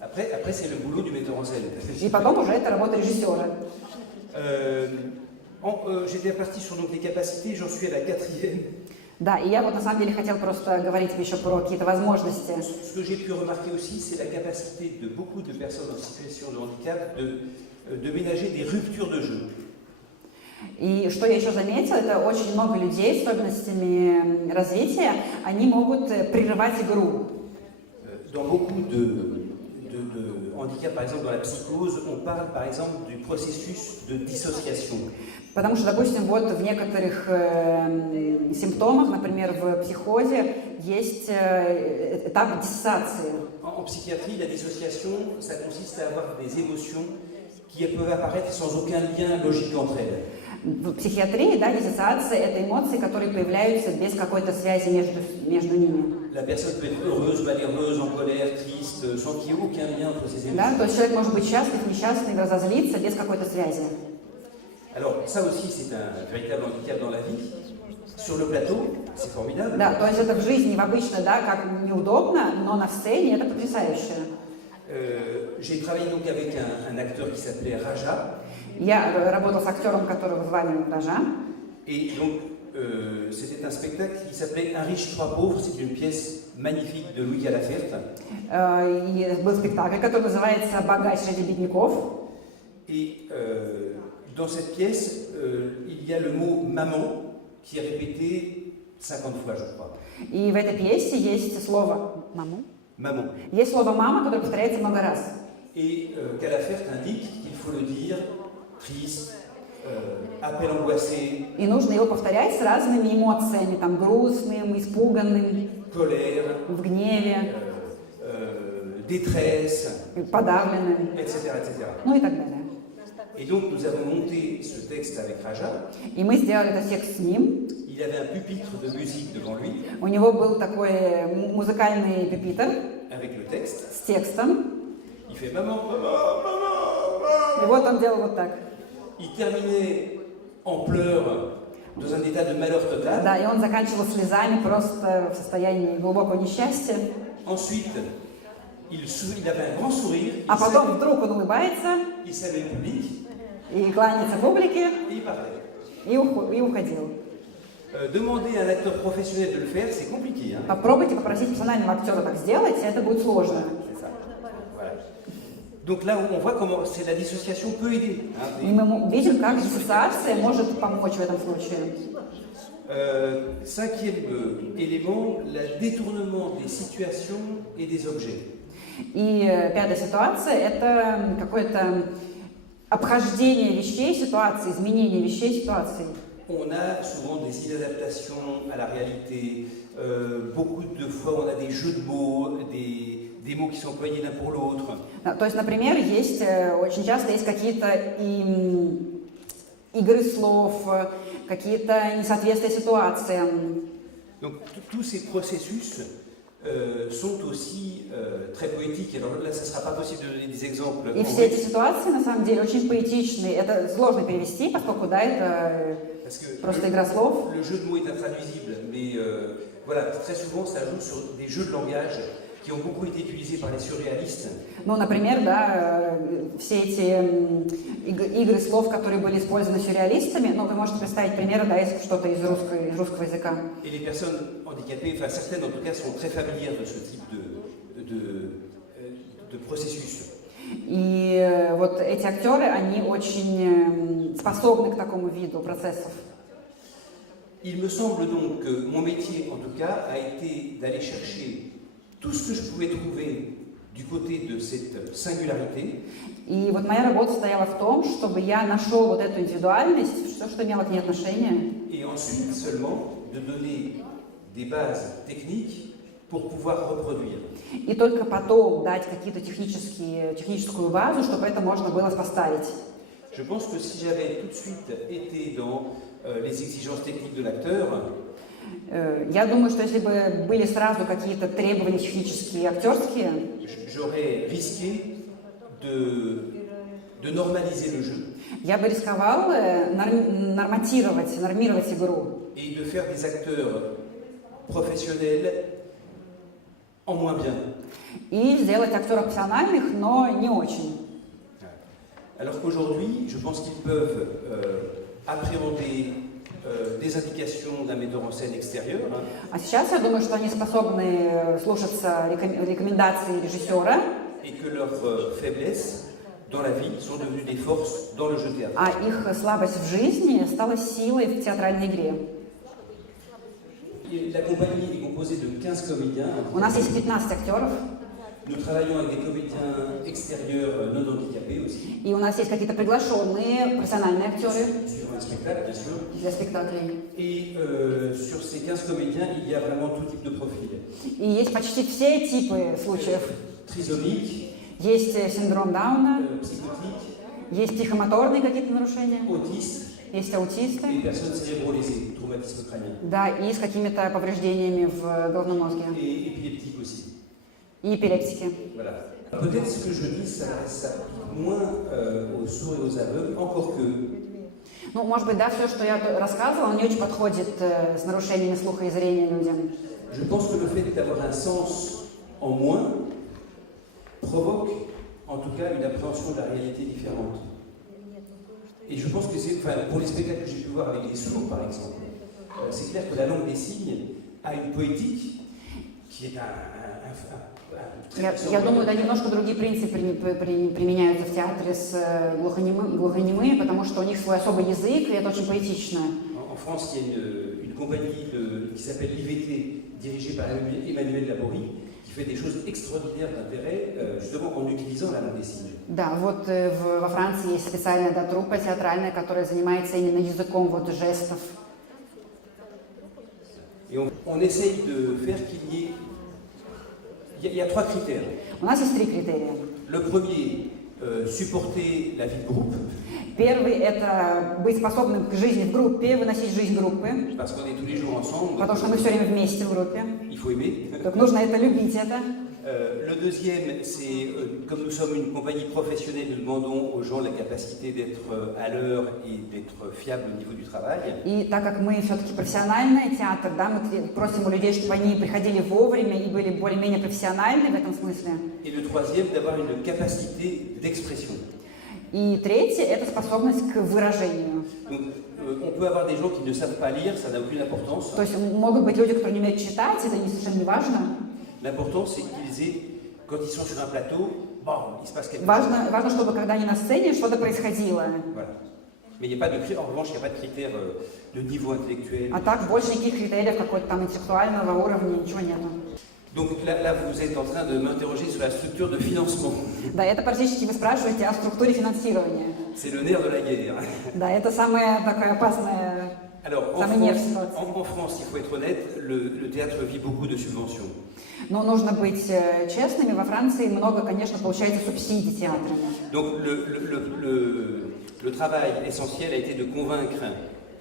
Après, c'est le boulot du metteur en scène. И потом уже это работа режиссера. J'étais parti sur donc, les capacités, j'en suis à la 4e. Да, и я вот на самом деле хотела просто говорить еще про какие-то возможности. Ce que j'ai pu remarquer aussi, c'est la capacité de beaucoup de personnes en situation de handicap de ménager des ruptures de jeu. И что я еще заметила, это очень много людей с особенностями развития, они могут прерывать игру. Dans beaucoup de handicap, par exemple dans la psychose, on parle par exemple du processus de dissociation. Потому что, допустим, вот в некоторых симптомах, например, в психозе, есть этап диссоциации. En psychiatrie, la dissociation, ça consiste à avoir des émotions qui peuvent apparaître sans aucun lien logique entre elles. В психиатрии, да, диссоциация – это эмоции, которые появляются без какой-то связи между ними. La personne peut être heureuse, malheureuse, en colère, triste, sans qu'il y ait aucun lien entre ces émotions. Да, то есть человек может быть счастлив, несчастный, разозлиться без какой-то связи. Alors, ça aussi, c'est un véritable handicap dans la vie. Sur le plateau, c'est formidable. Да, то есть это в жизни обычно, да, как неудобно, но на сцене это потрясающе. J'ai travaillé donc avec un acteur qui s'appelait Raja. Я работала с актером, которого звали Раджа. Et donc, c'était un spectacle qui s'appelait Un riche, trois pauvres. C'est une pièce magnifique de Louis Calafert. И был спектакль, который называется «Богач среди бедняков». Et dans cette pièce, il y a le mot maman qui est répété 50 fois, je crois. И в этой пьесе есть слово «маму». Maman. Есть слово «мама», которое повторяется много раз. Et Calafert indique qu'il faut le dire triste, appel angoissé, И нужно его повторять с разными эмоциями, там, грустным, испуганным, colère, в гневе, détresse, подавленным, etc., etc. ну и так далее. Et donc nous avons monté ce texte avec Raja. И мы сделали этот текст с ним. Il avait un pupitre de musique devant lui, У него был такой музыкальный пюпитр avec le texte. с текстом. Il fait maman, maman, maman. И вот он делал вот так. Il terminait en pleurs, dans un état de malheur total. Да, и он заканчивал слезами, просто в состоянии глубокого несчастья. Ensuite, il avait un grand sourire. А потом вдруг он улыбается Il saluait le public и кланяется публике et il partait. и уходил. Demander à un acteur professionnel de le faire, c'est compliqué. Hein. Попробуйте попросить профессионального актера так сделать, это будет сложно. C'est ça. Voilà. Donc là, on voit comment la dissociation peut aider. Hein. И мы видим, как диссоциация может помочь в этом случае. Cinquième élément, le détournement des situations et des objets. И пятая ситуация – это какое-то обхождение вещей, ситуации, изменение вещей, ситуации. On a souvent des inadaptations à la réalité. Beaucoup de fois, on a des jeux de mots, des mots qui sont employés l'un pour l'autre. То есть, например, очень часто есть какие-то игры слов, какие-то несоответствия ситуациям. Donc tous ces processus sont aussi très poétiques. Alors là, ça ne sera pas possible de donner des exemples. И все эти ситуации, на самом деле, очень поэтичные. Это сложно перевести, поскольку, да, это просто игра слов. Le jeu de mots est intraduisible, mais voilà, très souvent, ça joue sur des jeux de langage qui ont beaucoup été utilisés par les surréalistes. Ну, например, да, все эти игры слов, которые были использованы сюрреалистами, ну, вы можете представить примеры, да, из что-то из русского языка. Et les personnes handicapées, enfin certaines en tout cas, sont très familières de ce type de processus. И вот эти актеры, они очень способны к такому виду процессов. Il me semble donc que mon métier, en tout cas, a été d'aller chercher tout ce que je pouvais trouver du côté de cette singularité. И вот моя работа состояла в том, чтобы я нашел вот эту индивидуальность, все, что имело к ней отношение. Et ensuite seulement de donner des bases techniques pour pouvoir reproduire. И только потом дать какие-то техническую базу, чтобы это можно было поставить. Je pense que si j'avais tout de suite été dans les exigences techniques de l'acteur, я думаю, что если бы были сразу какие-то требования технические, актерские, j'aurais risqué de normaliser le jeu. Я бы рисковал нормировать игру. Et de faire des acteurs professionnels en moins bien. И сделать актеров профессиональных, но не очень. Alors qu'aujourd'hui, je pense qu'ils peuvent appréhender des indications d'un metteur en scène extérieur. А сейчас я думаю, что они способны слушаться рекомендаций режиссера. Et que leurs faiblesses dans la vie sont devenues des forces dans le jeu théâtral. А их слабость в жизни стала силой в театральной игре. La compagnie est composée de 15 comédiens. У нас есть 15 актеров. Nous travaillons avec des comédiens extérieurs non handicapés aussi. И у нас есть какие-то приглашенные профессиональные актеры Sur un spectacle, bien sûr. для спектаклей. Et sur ces 15 comédiens, il y a vraiment tout type de profil. И есть почти все типы случаев. Trisomique, Есть синдром Дауна, psychotique, есть психомоторные какие-то нарушения, autiste есть аутисты, et personnes cérébrolésées, traumatisme crânien. да, и с какими-то повреждениями в головном мозге, Et épileptique aussi. и эпилептики. Voilà. Peut-être ce que je dis, ça s'applique moins aux sourds et aux aveugles, encore que. Ну, может быть, да, все, что я рассказывала, не очень подходит с нарушениями слуха и зрения людям. Je pense que le fait d'avoir un sens en moins provoque, en tout cas, une appréhension de la réalité différente. Et je pense que c'est, enfin, pour les spectacles que j'ai pu voir avec les sourds, par exemple, c'est clair que la langue des signes a une poétique qui est Я думаю, да, немножко другие принципы применяются в театре с глухонемыми, потому что у них свой особый язык, и это очень поэтично. En France, il y a une compagnie qui s'appelle l'IVT, dirigée par Emmanuel Laborie, qui fait des choses extraordinaires d'intérêt, justement en utilisant la langue des signes. Да, вот во Франции есть специальная труппа театральная, которая занимается именно языком вот жестов. Et on essaye de faire qu'il y ait... Il y a 3 critères. У нас есть 3 критерия. Le premier, supporter la vie de groupe. Первый – это быть способным к жизни в группе, выносить жизнь группы. Parce qu'on est tous les jours ensemble. Потому что мы все время вместе в группе. Il faut aimer. Так нужно это любить, это. Le deuxième, c'est, comme nous sommes une compagnie professionnelle, nous demandons aux gens la capacité d'être à l'heure et d'être fiables au niveau du travail. И так как мы все-таки профессиональный театр, да, мы просим у людей, чтобы они приходили вовремя и были более-менее профессиональны в этом смысле. Et le troisième, d'avoir une capacité d'expression. И третье – это способность к выражению. Donc, on peut avoir des gens qui ne savent pas lire, ça n'a aucune importance. То есть могут быть люди, которые не умеют читать, это совершенно не важно. L'important, c'est qu'ils aient, quand ils sont sur un plateau, bon, il se passe quelque chose. Важно, чтобы когда они на сцене, что-то происходило. Voilà. Mais il n'y a pas de, en revanche, il n'y a pas de critères de niveau intellectuel. А так больше никаких критериев какой-то там интеллектуального уровня, ничего нету. Donc là, vous êtes en train de m'interroger sur la structure de financement. Да, это практически вы спрашиваете о структуре финансирования. C'est le nerf de la guerre. Да, это самая такая опасная, Alors, самый нерв ситуации. en France, il faut être honnête, le théâtre vit beaucoup de subventions. Но нужно быть честными, во Франции много, конечно, получается субсидий театрами. Donc le travail essentiel a été de convaincre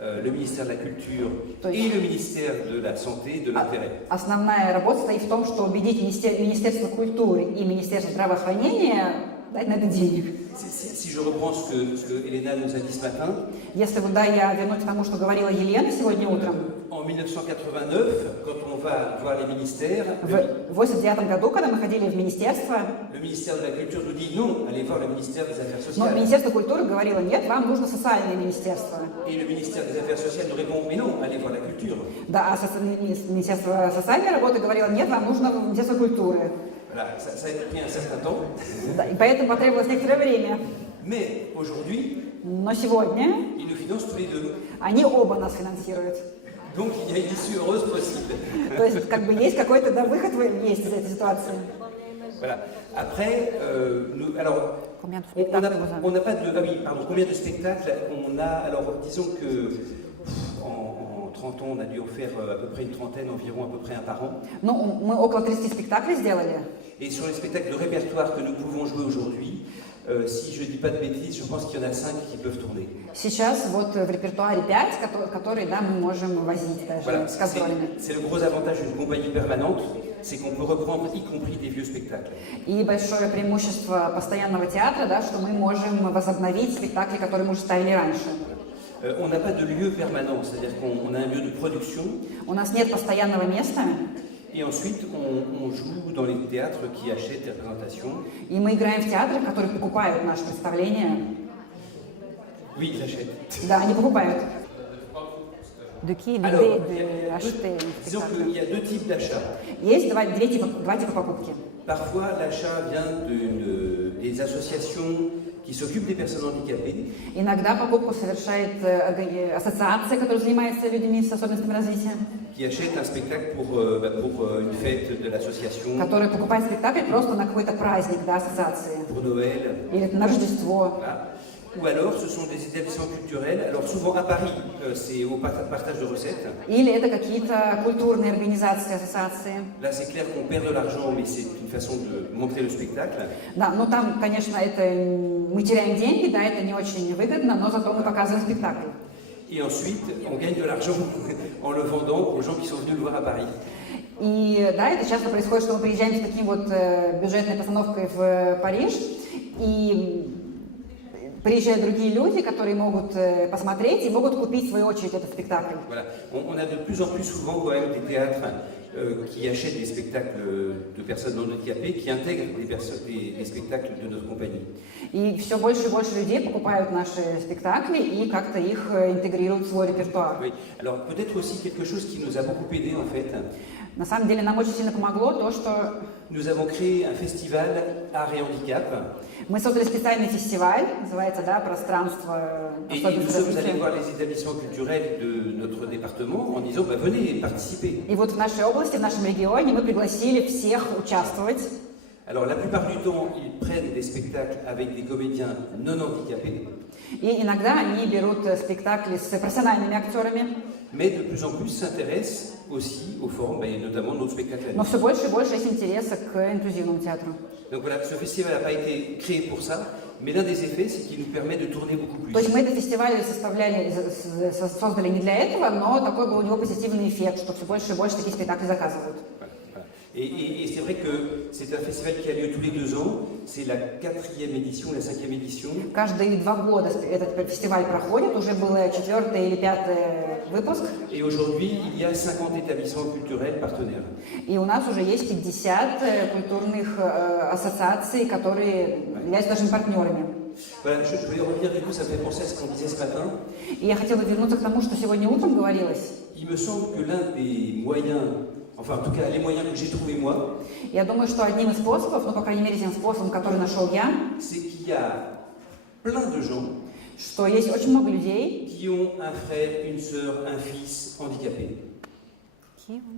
le ministère de la Culture et le ministère de la Santé de l'intérêt. Основная работа стоит в том, что убедить Министерство культуры и Министерство здравоохранения дать на это денег. Si je reprends ce que Elena nous a dit ce matin, Если вот, да, я вернусь к тому, что говорила Елена сегодня утром. en 1989, quand on va voir les ministères, В 1989 году, когда мы ходили в министерство, le ministère de la Culture nous dit non, allez voir le ministère des Affaires но sociales. Министерство культуры говорило, нет, вам нужно социальное министерство. Et le ministère des Affaires sociales nous répond, mais non, allez voir la culture. Да, а Министерство социальной работы говорило, нет, вам нужно Министерство культуры. Voilà, ça a pris un certain temps. Да, и поэтому потребовалось некоторое время. Mais aujourd'hui, Но сегодня ils nous financent tous les deux. они оба нас финансируют. Donc il y a une issue heureuse possible. То есть, как бы, есть какой-то, да, выход есть из этой ситуации. Voilà. Après, alors, Combien de on spectacles vous avez? n'a pas de... Ah oui, pardon, combien de spectacles on a? Alors, disons que en 30 ans, on a dû en faire à peu près une trentaine, environ à peu près un par an. Ну, мы около 30 спектаклей сделали. Et sur les spectacles de répertoire que nous pouvons jouer aujourd'hui, si je ne dis pas de bêtises, je pense qu'il y en a 5 qui peuvent tourner. Сейчас вот в репертуаре 5, которые, да, мы можем возить даже Voilà, с кастролями. c'est le gros avantage d'une compagnie permanente, c'est qu'on peut reprendre y compris des vieux spectacles. И большое преимущество постоянного театра, да, что мы можем возобновить спектакли, которые мы уже ставили раньше. On n'a pas de lieu permanent, c'est-à-dire qu'on a un lieu de production. У нас нет постоянного места, Et ensuite, on joue dans les théâtres qui achètent les représentations. и мы играем в театрах, которые покупают наше представление. Oui, ils achètent. Да, они покупают. Alors, disons qu'il y a deux types d'achats. Есть два типа покупки. Parfois, l'achat vient des associations qui s'occupent des personnes handicapées. Иногда покупку совершает ассоциация, которая занимается людьми с особенностями развития, Qui achètent un spectacle pour une fête de l'association, которая покупает спектакль просто на какой-то праздник, да, ассоциации, pour Noël. или на Рождество. Voilà. Ou alors, ce sont des établissements culturels. Alors, souvent à Paris, c'est au partage de recettes. Или это какие-то культурные организации, ассоциации. Là, c'est clair qu'on perd de l'argent, mais c'est une façon de montrer le spectacle. Да, но там, конечно, это мы теряем деньги, да, это не очень выгодно, но зато мы показываем спектакль. Et ensuite, on gagne de l'argent en le vendant aux gens qui sont venus le voir à Paris. И да, это часто происходит, что мы приезжаем с таким вот бюджетной постановкой в Париж, и приезжают другие люди, которые могут посмотреть и могут купить в свою очередь этот спектакль. Voilà. On a de plus en plus souvent quand même des théâtres qui achètent des spectacles de personnes non handicapées, qui intègrent des spectacles de notre compagnie. И все больше и больше людей покупают наши спектакли и как-то их интегрируют в свой репертуар. Oui. Alors peut-être aussi quelque chose qui nous a beaucoup aidé en fait. На самом деле нам очень сильно помогло то, что Nous avons créé un festival Art et Handicap. мы создали специальный фестиваль, называется, да, «Пространство Et nous особенностей sommes allés развития». voir les établissements culturels de notre département en disant bah, venez participer. И вот в нашей области, в нашем регионе мы пригласили всех участвовать. Alors la plupart du temps, ils prennent des spectacles avec des comédiens non handicapés, И иногда они берут спектакли с профессиональными актерами, mais de plus en plus s'intéressent aussi aux formes, et notamment notre spectacle à nous. но все больше и больше есть интереса к инклюзивному театру. Donc voilà, ce festival n'a pas été créé pour ça, mais l'un des effets, c'est qu'il nous permet de tourner beaucoup plus. То есть мы этот фестиваль создали не для этого, но такой был у него позитивный эффект, что все больше и больше такие спектакли заказывают. Voilà. Et c'est vrai que c'est un festival qui a lieu tous les 2 ans, c'est la 4e édition, la 5e édition. Каждые 2 года этот фестиваль проходит, уже был 4-й или 5-й выпуск, Et aujourd'hui, il y a 50 établissements culturels partenaires. и у нас уже есть 50 культурных ассоциаций, которые являются нашими партнерами. Voilà, je voulais revenir du coup, ça me fait penser à ce qu'on disait ce matin. И я хотела вернуться к тому, что сегодня утром говорилось. Il me semble que l'un des moyens, enfin en tout cas les moyens que j'ai trouvés moi, Я думаю, что одним из способов, ну, по крайней мере, тем способом, который нашел я, c'est qu'il y a plein de gens что есть очень много людей, qui ont un frère, une sœur, un fils handicapés.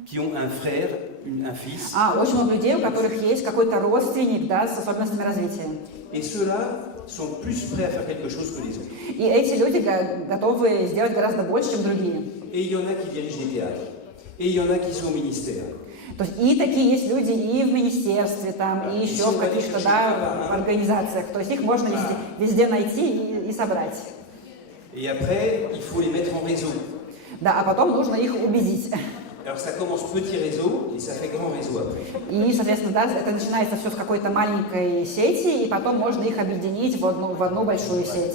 Qui ont un frère, un fils. очень много людей, у которых есть какой-то родственник, да, с особенностями развития. Et ceux-là sont plus prêts à faire quelque chose que les autres. И эти люди готовы сделать гораздо больше, чем другие. Et il y en a qui dirigent des théâtres. Et il y en a qui sont au ministère. То есть и такие есть люди и в министерстве, там, и еще в каких-то, да, организациях. То есть их можно везде найти и собрать. Et après, il faut les mettre en réseau. Да, а потом нужно их убедить. Alors ça commence petit réseau et ça fait grand réseau après. И, соответственно, да, это начинается все с какой-то маленькой сети, и потом можно их объединить в одну большую сеть.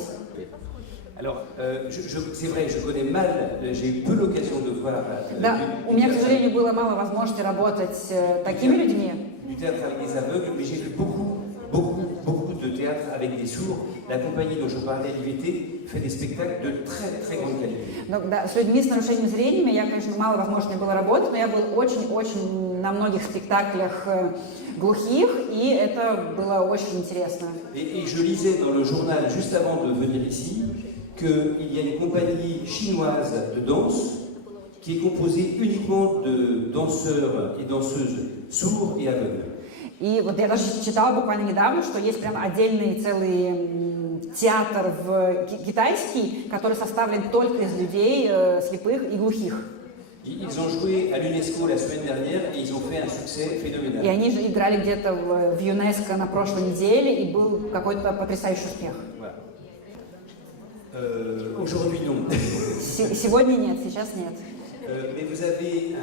Alors, c'est vrai, je connais mal, j'ai eu peu l'occasion de voir. Да, у меня, к сожалению, было мало возможности работать с такими людьми. Du théâtre avec des aveugles, mais j'ai vu beaucoup de théâtre avec des sourds. La compagnie dont je parlais, l'IVT, fait des spectacles de très grande qualité. Но, да, с людьми с нарушением зрения я, конечно, мало возможности было работать, но я был очень на многих спектаклях глухих, и это было очень интересно. Et je lisais dans le journal juste avant de venir ici qu'il y a une compagnie chinoise de danse qui est composée uniquement de danseurs et danseuses sourds et aveugles. И вот я даже читала буквально недавно, что есть прям отдельный целый театр китайский, который составлен только из людей слепых и глухих. Ils ont joué à l'UNESCO la semaine dernière et ils ont fait un succès phénoménal. И они же играли где-то в ЮНЕСКО на прошлой неделе, и был какой-то потрясающий успех. Voilà. Aujourd'hui non. Сегодня нет, сейчас нет. Mais vous avez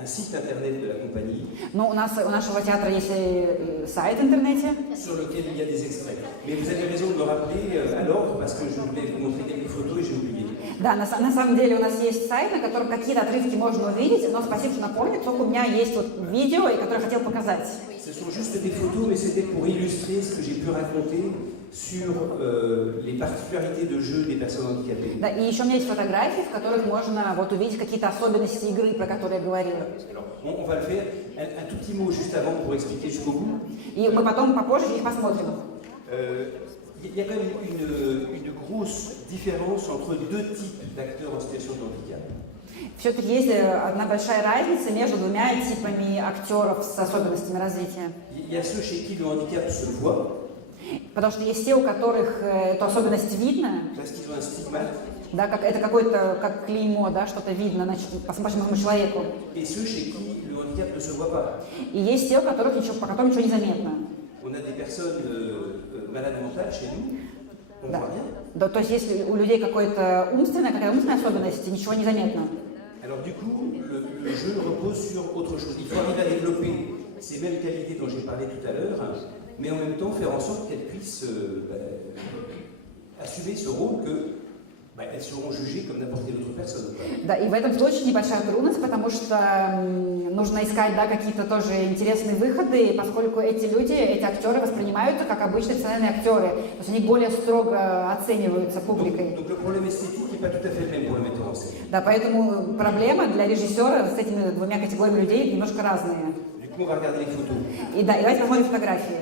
un site internet de la compagnie. Но у нашего театра есть сайт в интернете, Sur lequel il y a des extraits. Mais vous avez raison de me rappeler à l'ordre parce que je voulais vous montrer quelques photos et j'ai oublié. Да, на самом деле у нас есть сайт, на котором какие-то отрывки можно увидеть, но спасибо, что напомнил, только у меня есть вот видео, которое я хотел показать. Ce sont juste des photos, mais c'était pour illustrer ce que j'ai pu raconter sur les particularités de jeu des personnes handicapées. Да, и еще у меня есть фотографии, в которых можно вот увидеть какие-то особенности игры, про которые я говорила. Alors, on va le faire. Un tout petit mot juste avant pour expliquer jusqu'au bout. И мы потом попозже их посмотрим. Il y a quand même une grosse différence entre deux types d'acteurs en situation de handicap. Все-таки есть одна большая разница между двумя типами актеров с особенностями развития. Il y a ceux chez qui le handicap se voit, Потому что есть те, у которых эту особенность видно, parce qu'ils ont un stigmate, да, как, это какое-то как клеймо, да, что-то видно, значит, по самому человеку. et ceux chez qui le handicap ne se voit pas. И есть те, у которых по которым ничего не заметно. On a des personnes malades mentales chez nous, on ne Да. voit rien. Да, то есть если у людей какая-то умственная особенность, ничего не заметно. Alors du coup, le jeu repose sur autre chose. Il faut arriver à développer ces mêmes qualités dont j'ai parlé tout à l'heure, mais en même temps faire en sorte qu'elles puissent assumer ce rôle que elles seront jugées comme n'importe quelle autre personne. Да, и в этом случае небольшая трудность, потому что нужно искать, да, какие-то тоже интересные выходы, поскольку эти люди, эти актеры воспринимаются как обычные профессиональные актеры, то есть они более строго оцениваются публикой. Donc le problème esthétique n'est pas tout à fait le même pour le metteur en scène. Да, поэтому проблема для режиссера с этими двумя категориями людей немножко разные. Du coup, on va regarder les photos. И да, и давайте посмотрим фотографии.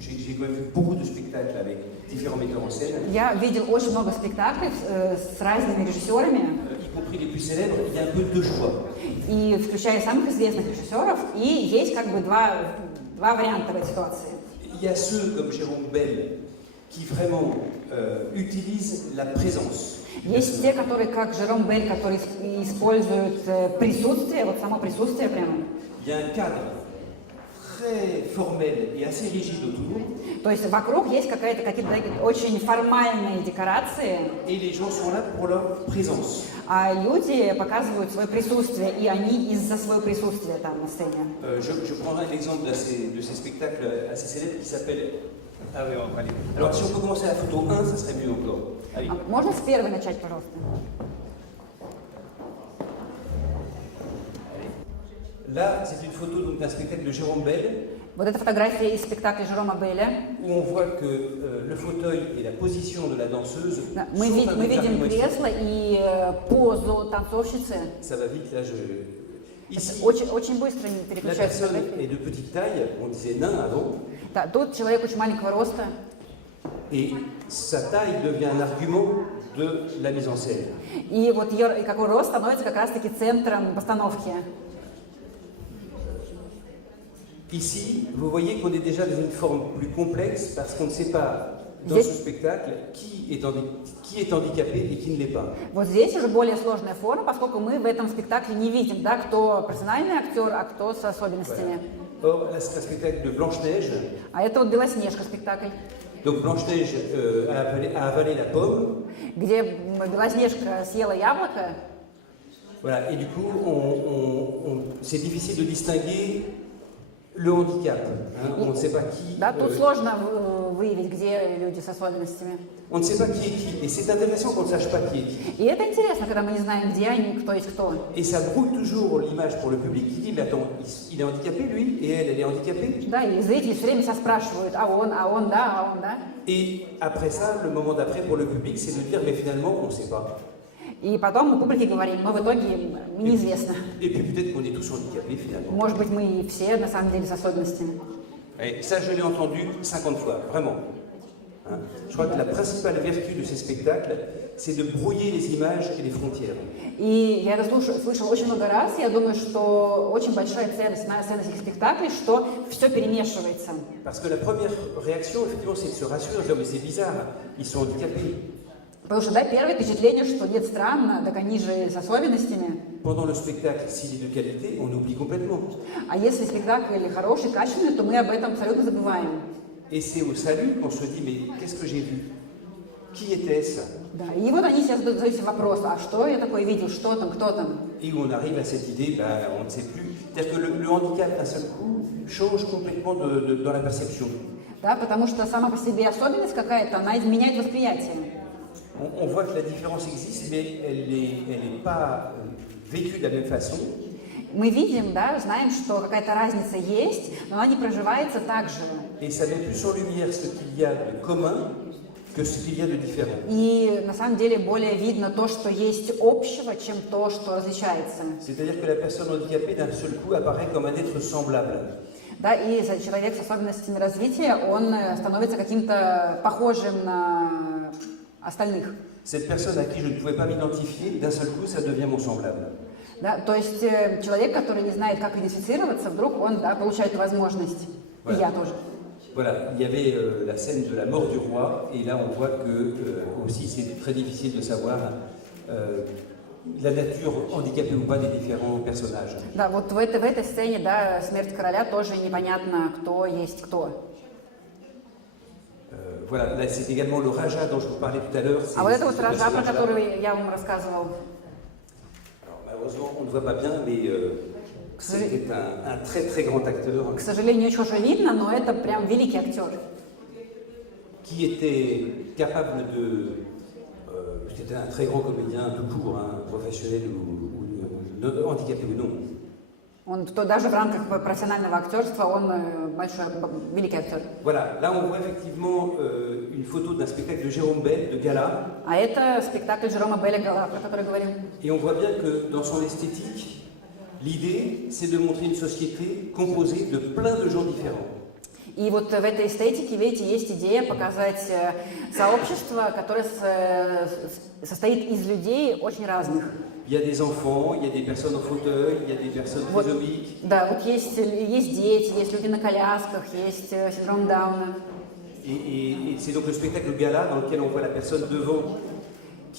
J'ai quand même vu beaucoup de spectacles avec différents metteurs en scène, Я видел очень много спектаклей с разными режиссерами, y compris les plus célèbres. Il y a un peu deux choix. и включая самых известных режиссеров, и есть как бы два варианта в этой ситуации. Il y a ceux comme Jérôme Bel qui vraiment utilisent la présence. Есть те, которые, как Жером Бель, которые используют присутствие, вот само присутствие прямо. Il y a un cadre très formel et assez rigide autour, То есть вокруг есть какие-то очень формальные декорации, et les gens sont là pour leur présence. а люди показывают свое присутствие, и они из-за своего присутствия там на сцене. Je prendrai l'exemple de ces spectacles assez célèbres qui s'appellent... Ah oui, on va aller. Alors si on peut commencer à la photo 1, ça serait mieux encore. Allez. Можно с первой начать, пожалуйста? Là, c'est une photo d'un spectacle de Jérôme Bel, Вот эта фотография из спектакля Жерома Белля. où on voit que le fauteuil et la position de la danseuse Да, sont мы un видим décor кресло и позу танцовщицы. Ça va vite, là, Ici, Очень быстро la переключаются personne фотографии. est de petite taille, on disait nain avant, Да, тут человек очень маленького роста. Et sa taille devient un argument de la mise en scène. И вот ее какой рост становится как раз-таки центром постановки. Ici, vous voyez qu'on est déjà dans une forme plus complexe parce qu'on ne sait pas dans ce spectacle qui est handicapé et qui ne l'est pas. Вот здесь уже более сложная форма, поскольку мы в этом спектакле не видим, да, кто профессиональный актер, а кто с особенностями. Or, là, c'est un spectacle de Blanche-Neige. А это вот Белоснежка спектакль. Donc Blanche-Neige a avalé la pomme. Где Белоснежка съела яблоко. Voilà, et du coup, c'est difficile de distinguer le handicap. Hein, on ne sait pas qui. Да, тут сложно выявить, где люди с особенностями. On ne sait pas qui est qui. Et c'est intéressant qu'on ne sache pas qui est qui. И это интересно, когда мы не знаем, где они, кто есть кто. Et ça brouille toujours l'image pour le public qui dit, mais attends, il est handicapé lui, et elle est handicapée. Да, и зрители все время себя спрашивают, а он, да, а он, да. Et après ça, le moment d'après pour le public, c'est de dire, mais finalement, on ne sait pas. И потом мы публике говорим, но в итоге неизвестно. Et puis peut-être qu'on est tous handicapés finalement. Может быть, мы и все на самом деле с особенностями. Et ça, je l'ai entendu 50 fois, vraiment. Hein? Je crois que la principale vertu de ces spectacles, c'est de brouiller les images et les frontières. И я это слышала очень много раз. Я думаю, что очень большая ценность этих спектаклей, что все перемешивается. Parce que la première réaction, effectivement, c'est de se rassurer, de dire, mais c'est bizarre, ils sont handicapés. Потому что, да, первое впечатление, что нет, странно, так они же с особенностями. Pendant le spectacle, s'il est de qualité, on oublie complètement. А если спектакль хороший, качественный, то мы об этом абсолютно забываем. Et c'est au salut qu'on se dit, mais qu'est-ce que j'ai vu? Qui était-ce? Да, и вот они сейчас задают себе вопрос, а что я такое видел, что там, кто там? Et où on arrive à cette idée, ben, on ne sait plus. C'est-à-dire que le handicap, d'un seul coup, change complètement dans la perception. Да, потому что сама по себе особенность какая-то, она изменяет восприятие. On voit que la différence existe, mais elle n'est pas vécue de la même façon. Мы видим, да, знаем, что какая-то разница есть, но она не проживается так же. Et ça met plus en lumière ce qu'il y a de commun que ce qu'il y a de différent. И на самом деле более видно то, что есть общего, чем то, что различается. C'est-à-dire que la personne handicapée, d'un seul coup, apparaît comme un être semblable. Да, и человек с особенностями развития, он становится каким-то похожим на остальных. Cette personne à qui je ne pouvais pas m'identifier, d'un seul coup, ça devient mon semblable. Да, то есть человек, который не знает, как идентифицироваться, вдруг он, да, получает возможность. Voilà. И я тоже. Voilà, il y avait la scène de la mort du roi, et là on voit que aussi c'est très difficile de savoir la nature handicapée ou pas des différents personnages. Да, вот в этой сцене, да, смерть короля тоже непонятно, кто есть кто. Voilà, là c'est également le Raja dont je vous parlais tout à l'heure. А вот это вот Раджа, про который я вам рассказывал. Alors, malheureusement, on ne voit pas bien, mais c'était un très très grand acteur. К сожалению, не очень хорошо видно, но это прям великий актер. Qui était capable de... c'était un très grand comédien, tout court, hein, professionnel ou handicapé ou non. Он даже в рамках профессионального актерства, он большой, великий актер. Voilà, là on voit effectivement une photo d'un spectacle de Jérôme Bel, de Gala. А это спектакль Жерома Белля «Гала», про который говорим. Et on voit bien que dans son esthétique, l'idée c'est de montrer une société composée de plein de gens différents. И вот в этой эстетике, видите, есть идея показать сообщество, которое состоит из людей очень разных. Il y a des enfants, il y a des personnes en fauteuil, il y a des personnes trisomiques. Да, вот есть дети, есть люди на колясках, есть синдром Дауна. Et c'est donc le spectacle Gala dans lequel on voit la personne devant.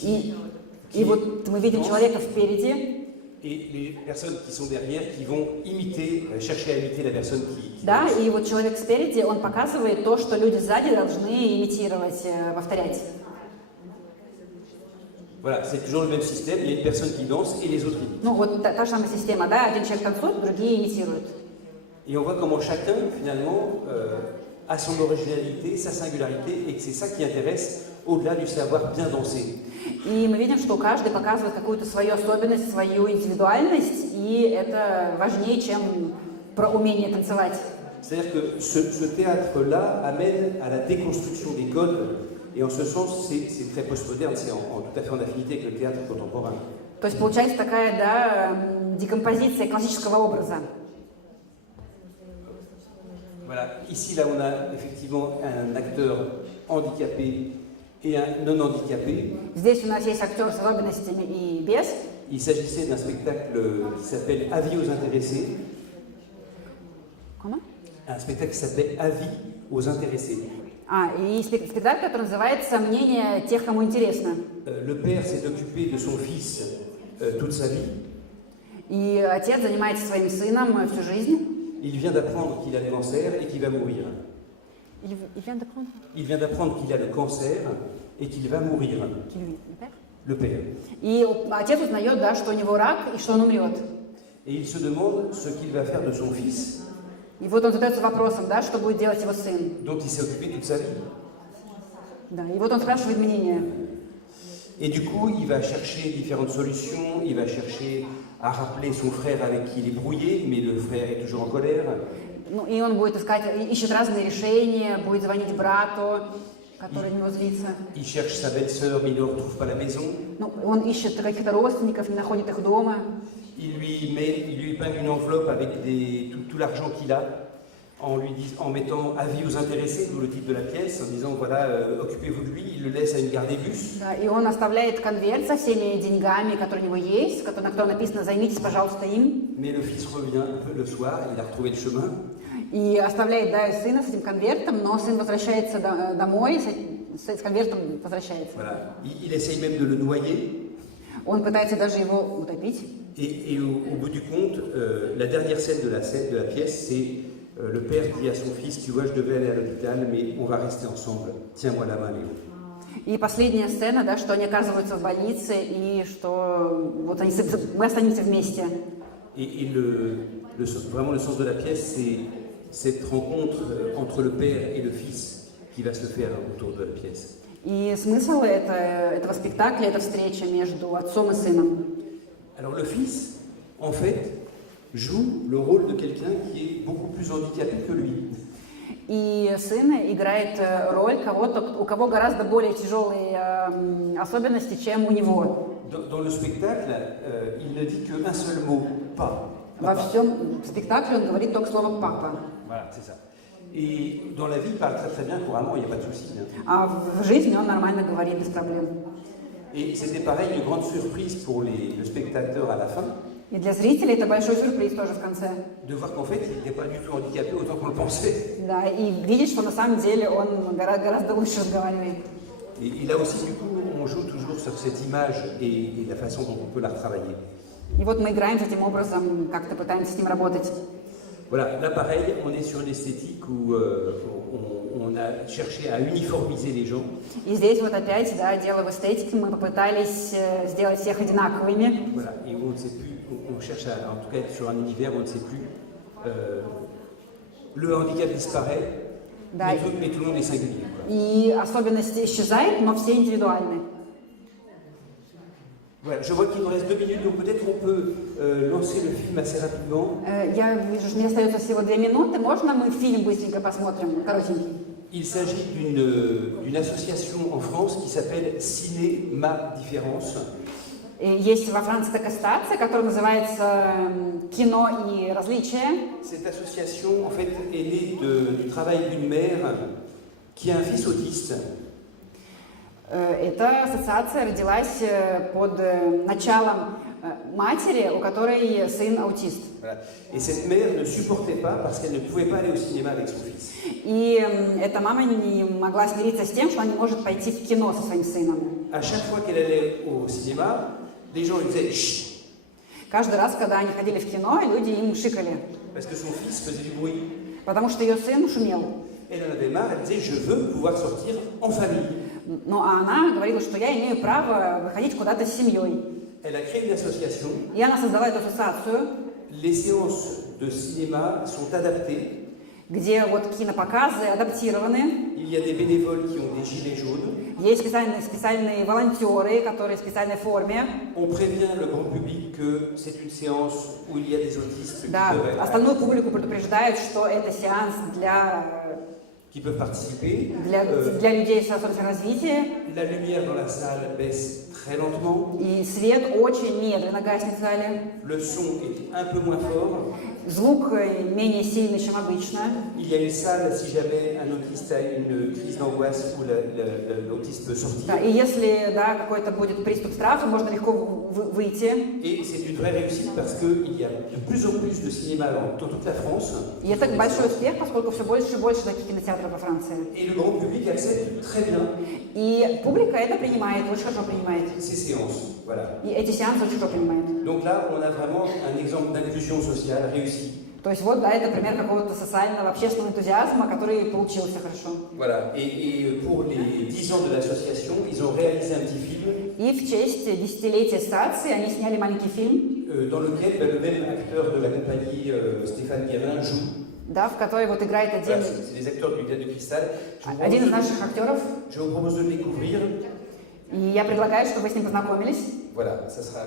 И вот мы видим человека впереди. Et les personnes qui sont derrière qui vont imiter, chercher à imiter la personne qui Да, и вот человек спереди, он показывает то, что люди сзади должны имитировать, повторять. Voilà, c'est toujours le même système, il y a une personne qui danse et les autres imitent. Ну вот та же самая система, да, один человек танцует, другие имитируют. Et on voit comment chacun, finalement, a son originalité, sa singularité, et que c'est ça qui intéresse au-delà du savoir bien danser. И мы видим, что каждый показывает какую-то свою особенность, свою индивидуальность, и это важнее, чем про умение танцевать. C'est-à-dire que ce théâtre-là amène à la déconstruction des codes, et en ce sens, c'est très postmoderne, c'est tout à fait en affinité avec le théâtre contemporain. То есть получается такая, да, декомпозиция классического образа. Voilà, ici là on a effectivement un acteur handicapé et un non handicapé. Здесь у нас есть актер с особенностями и без. Il s'agissait d'un spectacle qui s'appelle Avis aux intéressés. Comment? Un spectacle qui s'appelait Avis aux intéressés. И спектакль, который называется «Мнение тех, кому интересно». Le père s'est occupé de son fils toute sa vie. И отец занимается своим сыном всю жизнь. Il vient d'apprendre qu'il a le cancer et qu'il va mourir. Il vient d'apprendre qu'il a le cancer et qu'il va mourir. Le père. И отец узнает, да, что у него рак и что он умрет. Et il se demande ce qu'il va faire de son fils, И вот он задается вопросом, да, что будет делать его сын. dont il s'est occupé toute sa vie. Да, и вот он спрашивает мнение. Et du coup, il va chercher différentes solutions, il va chercher à rappeler son frère avec qui il est brouillé, mais le frère est toujours en colère. Ну, и он будет ищет разные решения, будет звонить брату, который на него злится. Il cherche sa belle-sœur, mais il ne le retrouve pas à la maison. Ну, он ищет каких-то родственников, не находит их дома. Il lui peint une enveloppe avec tout l'argent qu'il a, en mettant avis aux intéressés, d'où le titre de la pièce, en disant voilà, occupez-vous de lui, il le laisse à une garde des bus. Да, и он оставляет конверт со всеми деньгами, которые у него есть, на котором написано «Займитесь, пожалуйста, им». Mais le fils revient le soir, il a retrouvé le chemin. И оставляет, да, сына с этим конвертом, но сын возвращается домой, с конвертом возвращается. Voilà. Il essaye même de le noyer. Он пытается даже его утопить. Et au bout du compte, la dernière scène de la pièce, c'est le père dit à son fils, tu vois, je devais aller à l'hôpital, mais on va rester ensemble. Tiens-moi la main, Léo. И последняя сцена, да, что они оказываются в больнице, и что вот мы останемся вместе. Et vraiment le sens de la pièce, c'est cette rencontre entre le père et le fils qui va se faire autour de la pièce. И смысл этого спектакля – это встреча между отцом и сыном. Alors le fils, en fait, joue le rôle de quelqu'un qui est beaucoup plus handicapé que lui. И сын играет роль кого-то, у кого гораздо более тяжелые особенности, чем у него. Dans le spectacle, il ne dit qu'un seul mot, pas. Во всем спектакле он говорит только слово «папа». Voilà, c'est ça. Et dans la vie, il parle très très bien couramment, il n'y a pas de souci. А в жизни он нормально говорит без проблем. Et c'était pareil, une grande surprise pour le spectateur à la fin. И для зрителей это большой сюрприз тоже в конце. De voir qu'en fait, il n'était pas du tout handicapé autant qu'on le pensait. Да, и видеть, что на самом деле он гораздо лучше разговаривает. Et là aussi, du coup, on joue toujours sur cette image et la façon dont on peut la retravailler. И вот мы играем с этим образом, как-то пытаемся с ним работать. Voilà, là pareil, on est sur une esthétique où on a cherché à uniformiser les gens. И здесь вот опять, да, дело в эстетике, мы попытались сделать всех одинаковыми. Voilà, et on ne sait plus, on cherche à, en tout cas, être sur un univers où on ne sait plus. Le handicap disparaît, Да, mais tout le monde est singulier. Quoi. и особенности исчезают, но все индивидуальны. Voilà, je vois qu'il nous reste 2 minutes, donc peut-être on peut lancer le film assez rapidement. Я вижу, что мне остается всего 2 минуты. Можно мы фильм быстренько посмотрим, коротенький? Il s'agit d'une association en France qui s'appelle Cinéma Différence. И есть во Франции такая стация, которая называется «Кино и различия». Cette association, en fait, est née du travail d'une mère qui a un fils autiste. Эта ассоциация родилась под началом матери, у которой сын аутист. Voilà. Et cette mère ne supportait pas parce qu'elle ne pouvait pas aller au cinéma avec son fils. И эта мама не могла смириться с тем, что она не может пойти в кино со своим сыном. À chaque fois qu'elle allait au cinéma, les gens lui disaient chut. Каждый раз, когда они ходили в кино, люди им шикали. Parce que son fils faisait du bruit. Потому что ее сын шумел. Elle en avait marre, elle disait je veux pouvoir sortir en famille. Ну, а она говорила, что я имею право выходить куда-то с семьей. Elle a créé une association. И она создала эту ассоциацию, Les séances de cinéma sont adaptées. где вот кинопоказы адаптированы. Il y a des bénévoles qui ont des gilets jaunes. Есть специальные волонтеры, которые в специальной форме. On prévient le grand public que c'est une séance où il y a des autistes Да, остальную публику предупреждают, что это сеанс qui peuvent participer. для людей с особенностями развития. La lumière dans la salle baisse très lentement. И свет очень медленно гаснет в зале. Le son est un peu moins fort. Звук менее сильный, чем обычно. Il y a une salle si jamais un autiste a une crise d'angoisse où l'autiste peut sortir. Да, и если да, какой-то будет приступ страха, можно легко выйти. Et c'est une vraie réussite parce qu'il y a de plus en plus de cinéma dans toute la France. И это большой успех, поскольку все больше и больше таких кинотеатров во Франции. Et le grand public accepte très bien И публика это принимает, очень хорошо принимает. ces séances. Voilà. И эти сеансы очень хорошо принимают. Donc là, on a vraiment un exemple d'inclusion sociale réussie. То есть вот, да, это пример какого-то социального, общественного энтузиазма, который получился хорошо. Voilà. Et pour les 10 ans de l'association, ils ont réalisé un petit film. И в честь десятилетия ассоциации они сняли маленький фильм, Dans lequel le même acteur de la compagnie, Stéphane Guérin, joue. да, в которой вот играет Voilà, c'est les acteurs du Théâtre de Cristal. один из наших актеров. Je vous propose de le découvrir. И я предлагаю, чтобы вы с ним познакомились. Voilà, ça sera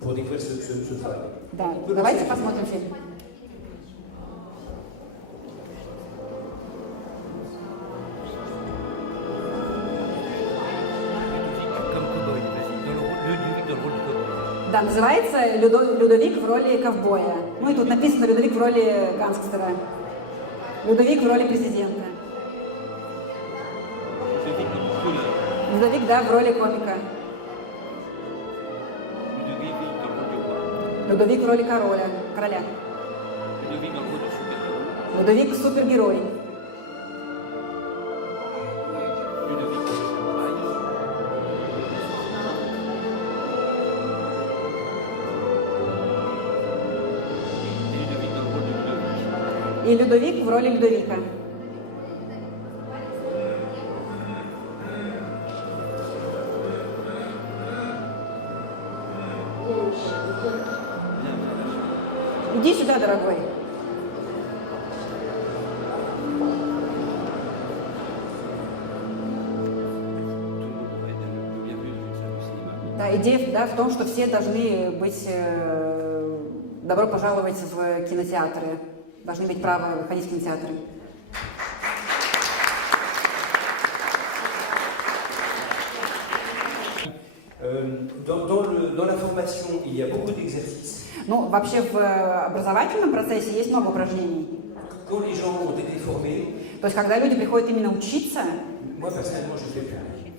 pour découvrir ce travail. Да, давайте посмотрим фильм. Да, называется Людовик в роли ковбоя. Ну и тут написано Людовик в роли гангстера. Людовик в роли президента. Людовик, да, в роли комика. Людовик в роли короля. Людовик супергерой. И Людовик в роли Людовика. Иди сюда, дорогой. Да, идея, да, в том, что все должны быть добро пожаловать в кинотеатры, должны иметь право ходить в кинотеатры. Dans la formation, il y a beaucoup d'exercices. Ну, вообще в образовательном процессе есть много упражнений. Quand les gens ont été formés, То есть, когда люди приходят именно учиться, moi personnellement, je ne fais plus rien.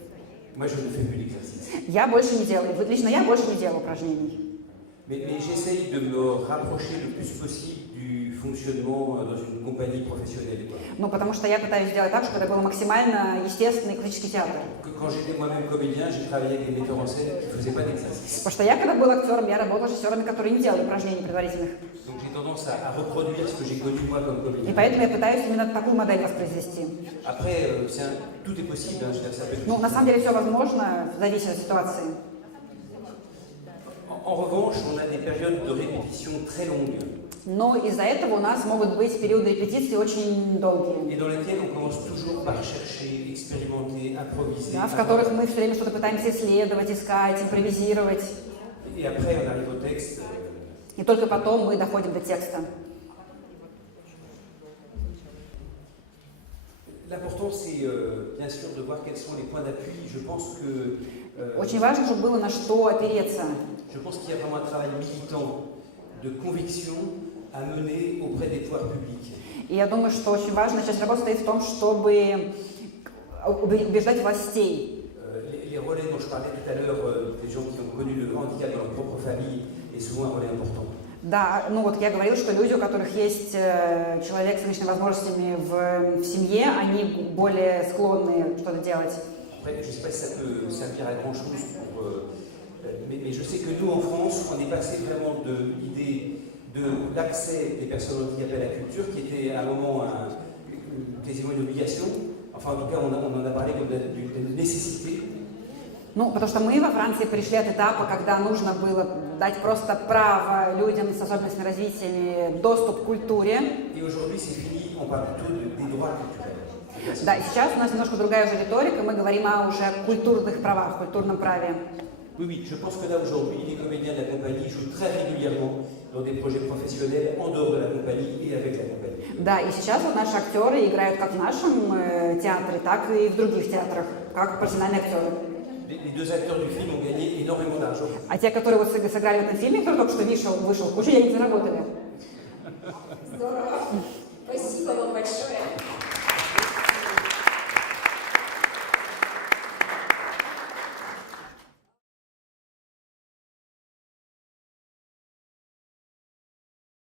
Moi, je ne fais plus d'exercices. я больше не делаю. Вот лично я больше не делаю упражнений. Mais j'essaye de me rapprocher le plus possible du fonctionnement dans une compagnie professionnelle. Ну, потому что я пытаюсь сделать так, чтобы это был максимально естественный классический театр. Quand j'étais moi-même comédien, j'ai travaillé avec des metteurs en scène qui ne faisaient pas d'exercices. Потому что я, когда был актером, я работала с режиссерами, которые не делали упражнений предварительных. Donc j'ai tendance à reproduire ce que j'ai connu moi comme comédien. И поэтому я пытаюсь именно такую модель воспроизвести. Après, tout est possible. Hein, ça peut être... Ну, на самом деле все возможно, зависит от ситуации. En revanche, on a des périodes de répétition très longues. Но из-за этого у нас могут быть периоды репетиции очень долгие. Et dans lesquelles on commence toujours par chercher, expérimenter, improviser. Да, в которых мы все время что-то пытаемся исследовать, искать, импровизировать. Et après, on arrive au texte. И только потом мы доходим до текста. L'important, c'est bien sûr de voir quels sont les points d'appui. Je pense que... Очень важно, чтобы было на что опереться. Je pense qu'il y a vraiment un travail militant de conviction à mener auprès des pouvoirs publics. И я думаю, что очень важная часть работы стоит в том, чтобы убеждать властей. Les relais dont je parlais tout à l'heure, des gens qui ont connu le handicap dans leur propre famille, est souvent un relais important. Да, ну вот я говорила, что люди, у которых есть человек с ограниченными возможностями в семье, они более склонны что-то делать. Après, je ne sais pas si ça peut servir à grand chose, mais je sais que nous en France, on est passé vraiment de l'idée de l'accès des personnes handicapées à la culture, qui était à un moment quasiment une obligation. Enfin, en tout cas, on en a parlé comme d'une nécessité. Ну, потому что мы во Франции пришли от этапа, когда нужно было дать просто право людям с особенностями развития доступ к культуре. Et aujourd'hui, c'est fini, on parle plutôt des droits culturels. Да, и сейчас у нас немножко другая уже риторика, мы говорим уже о культурных правах, культурном праве. Oui, oui, je pense que là aujourd'hui, les comédiens de la compagnie jouent très régulièrement dans des projets professionnels en dehors de la compagnie et avec la compagnie. Да, и сейчас вот наши актеры играют как в нашем театре, так и в других театрах, как профессиональные актеры. les deux acteurs du film ont gagné énormément d'argent. А те, которые вот сыграли в этом фильме, кто только что вышел, кучу денег заработали. Здорово.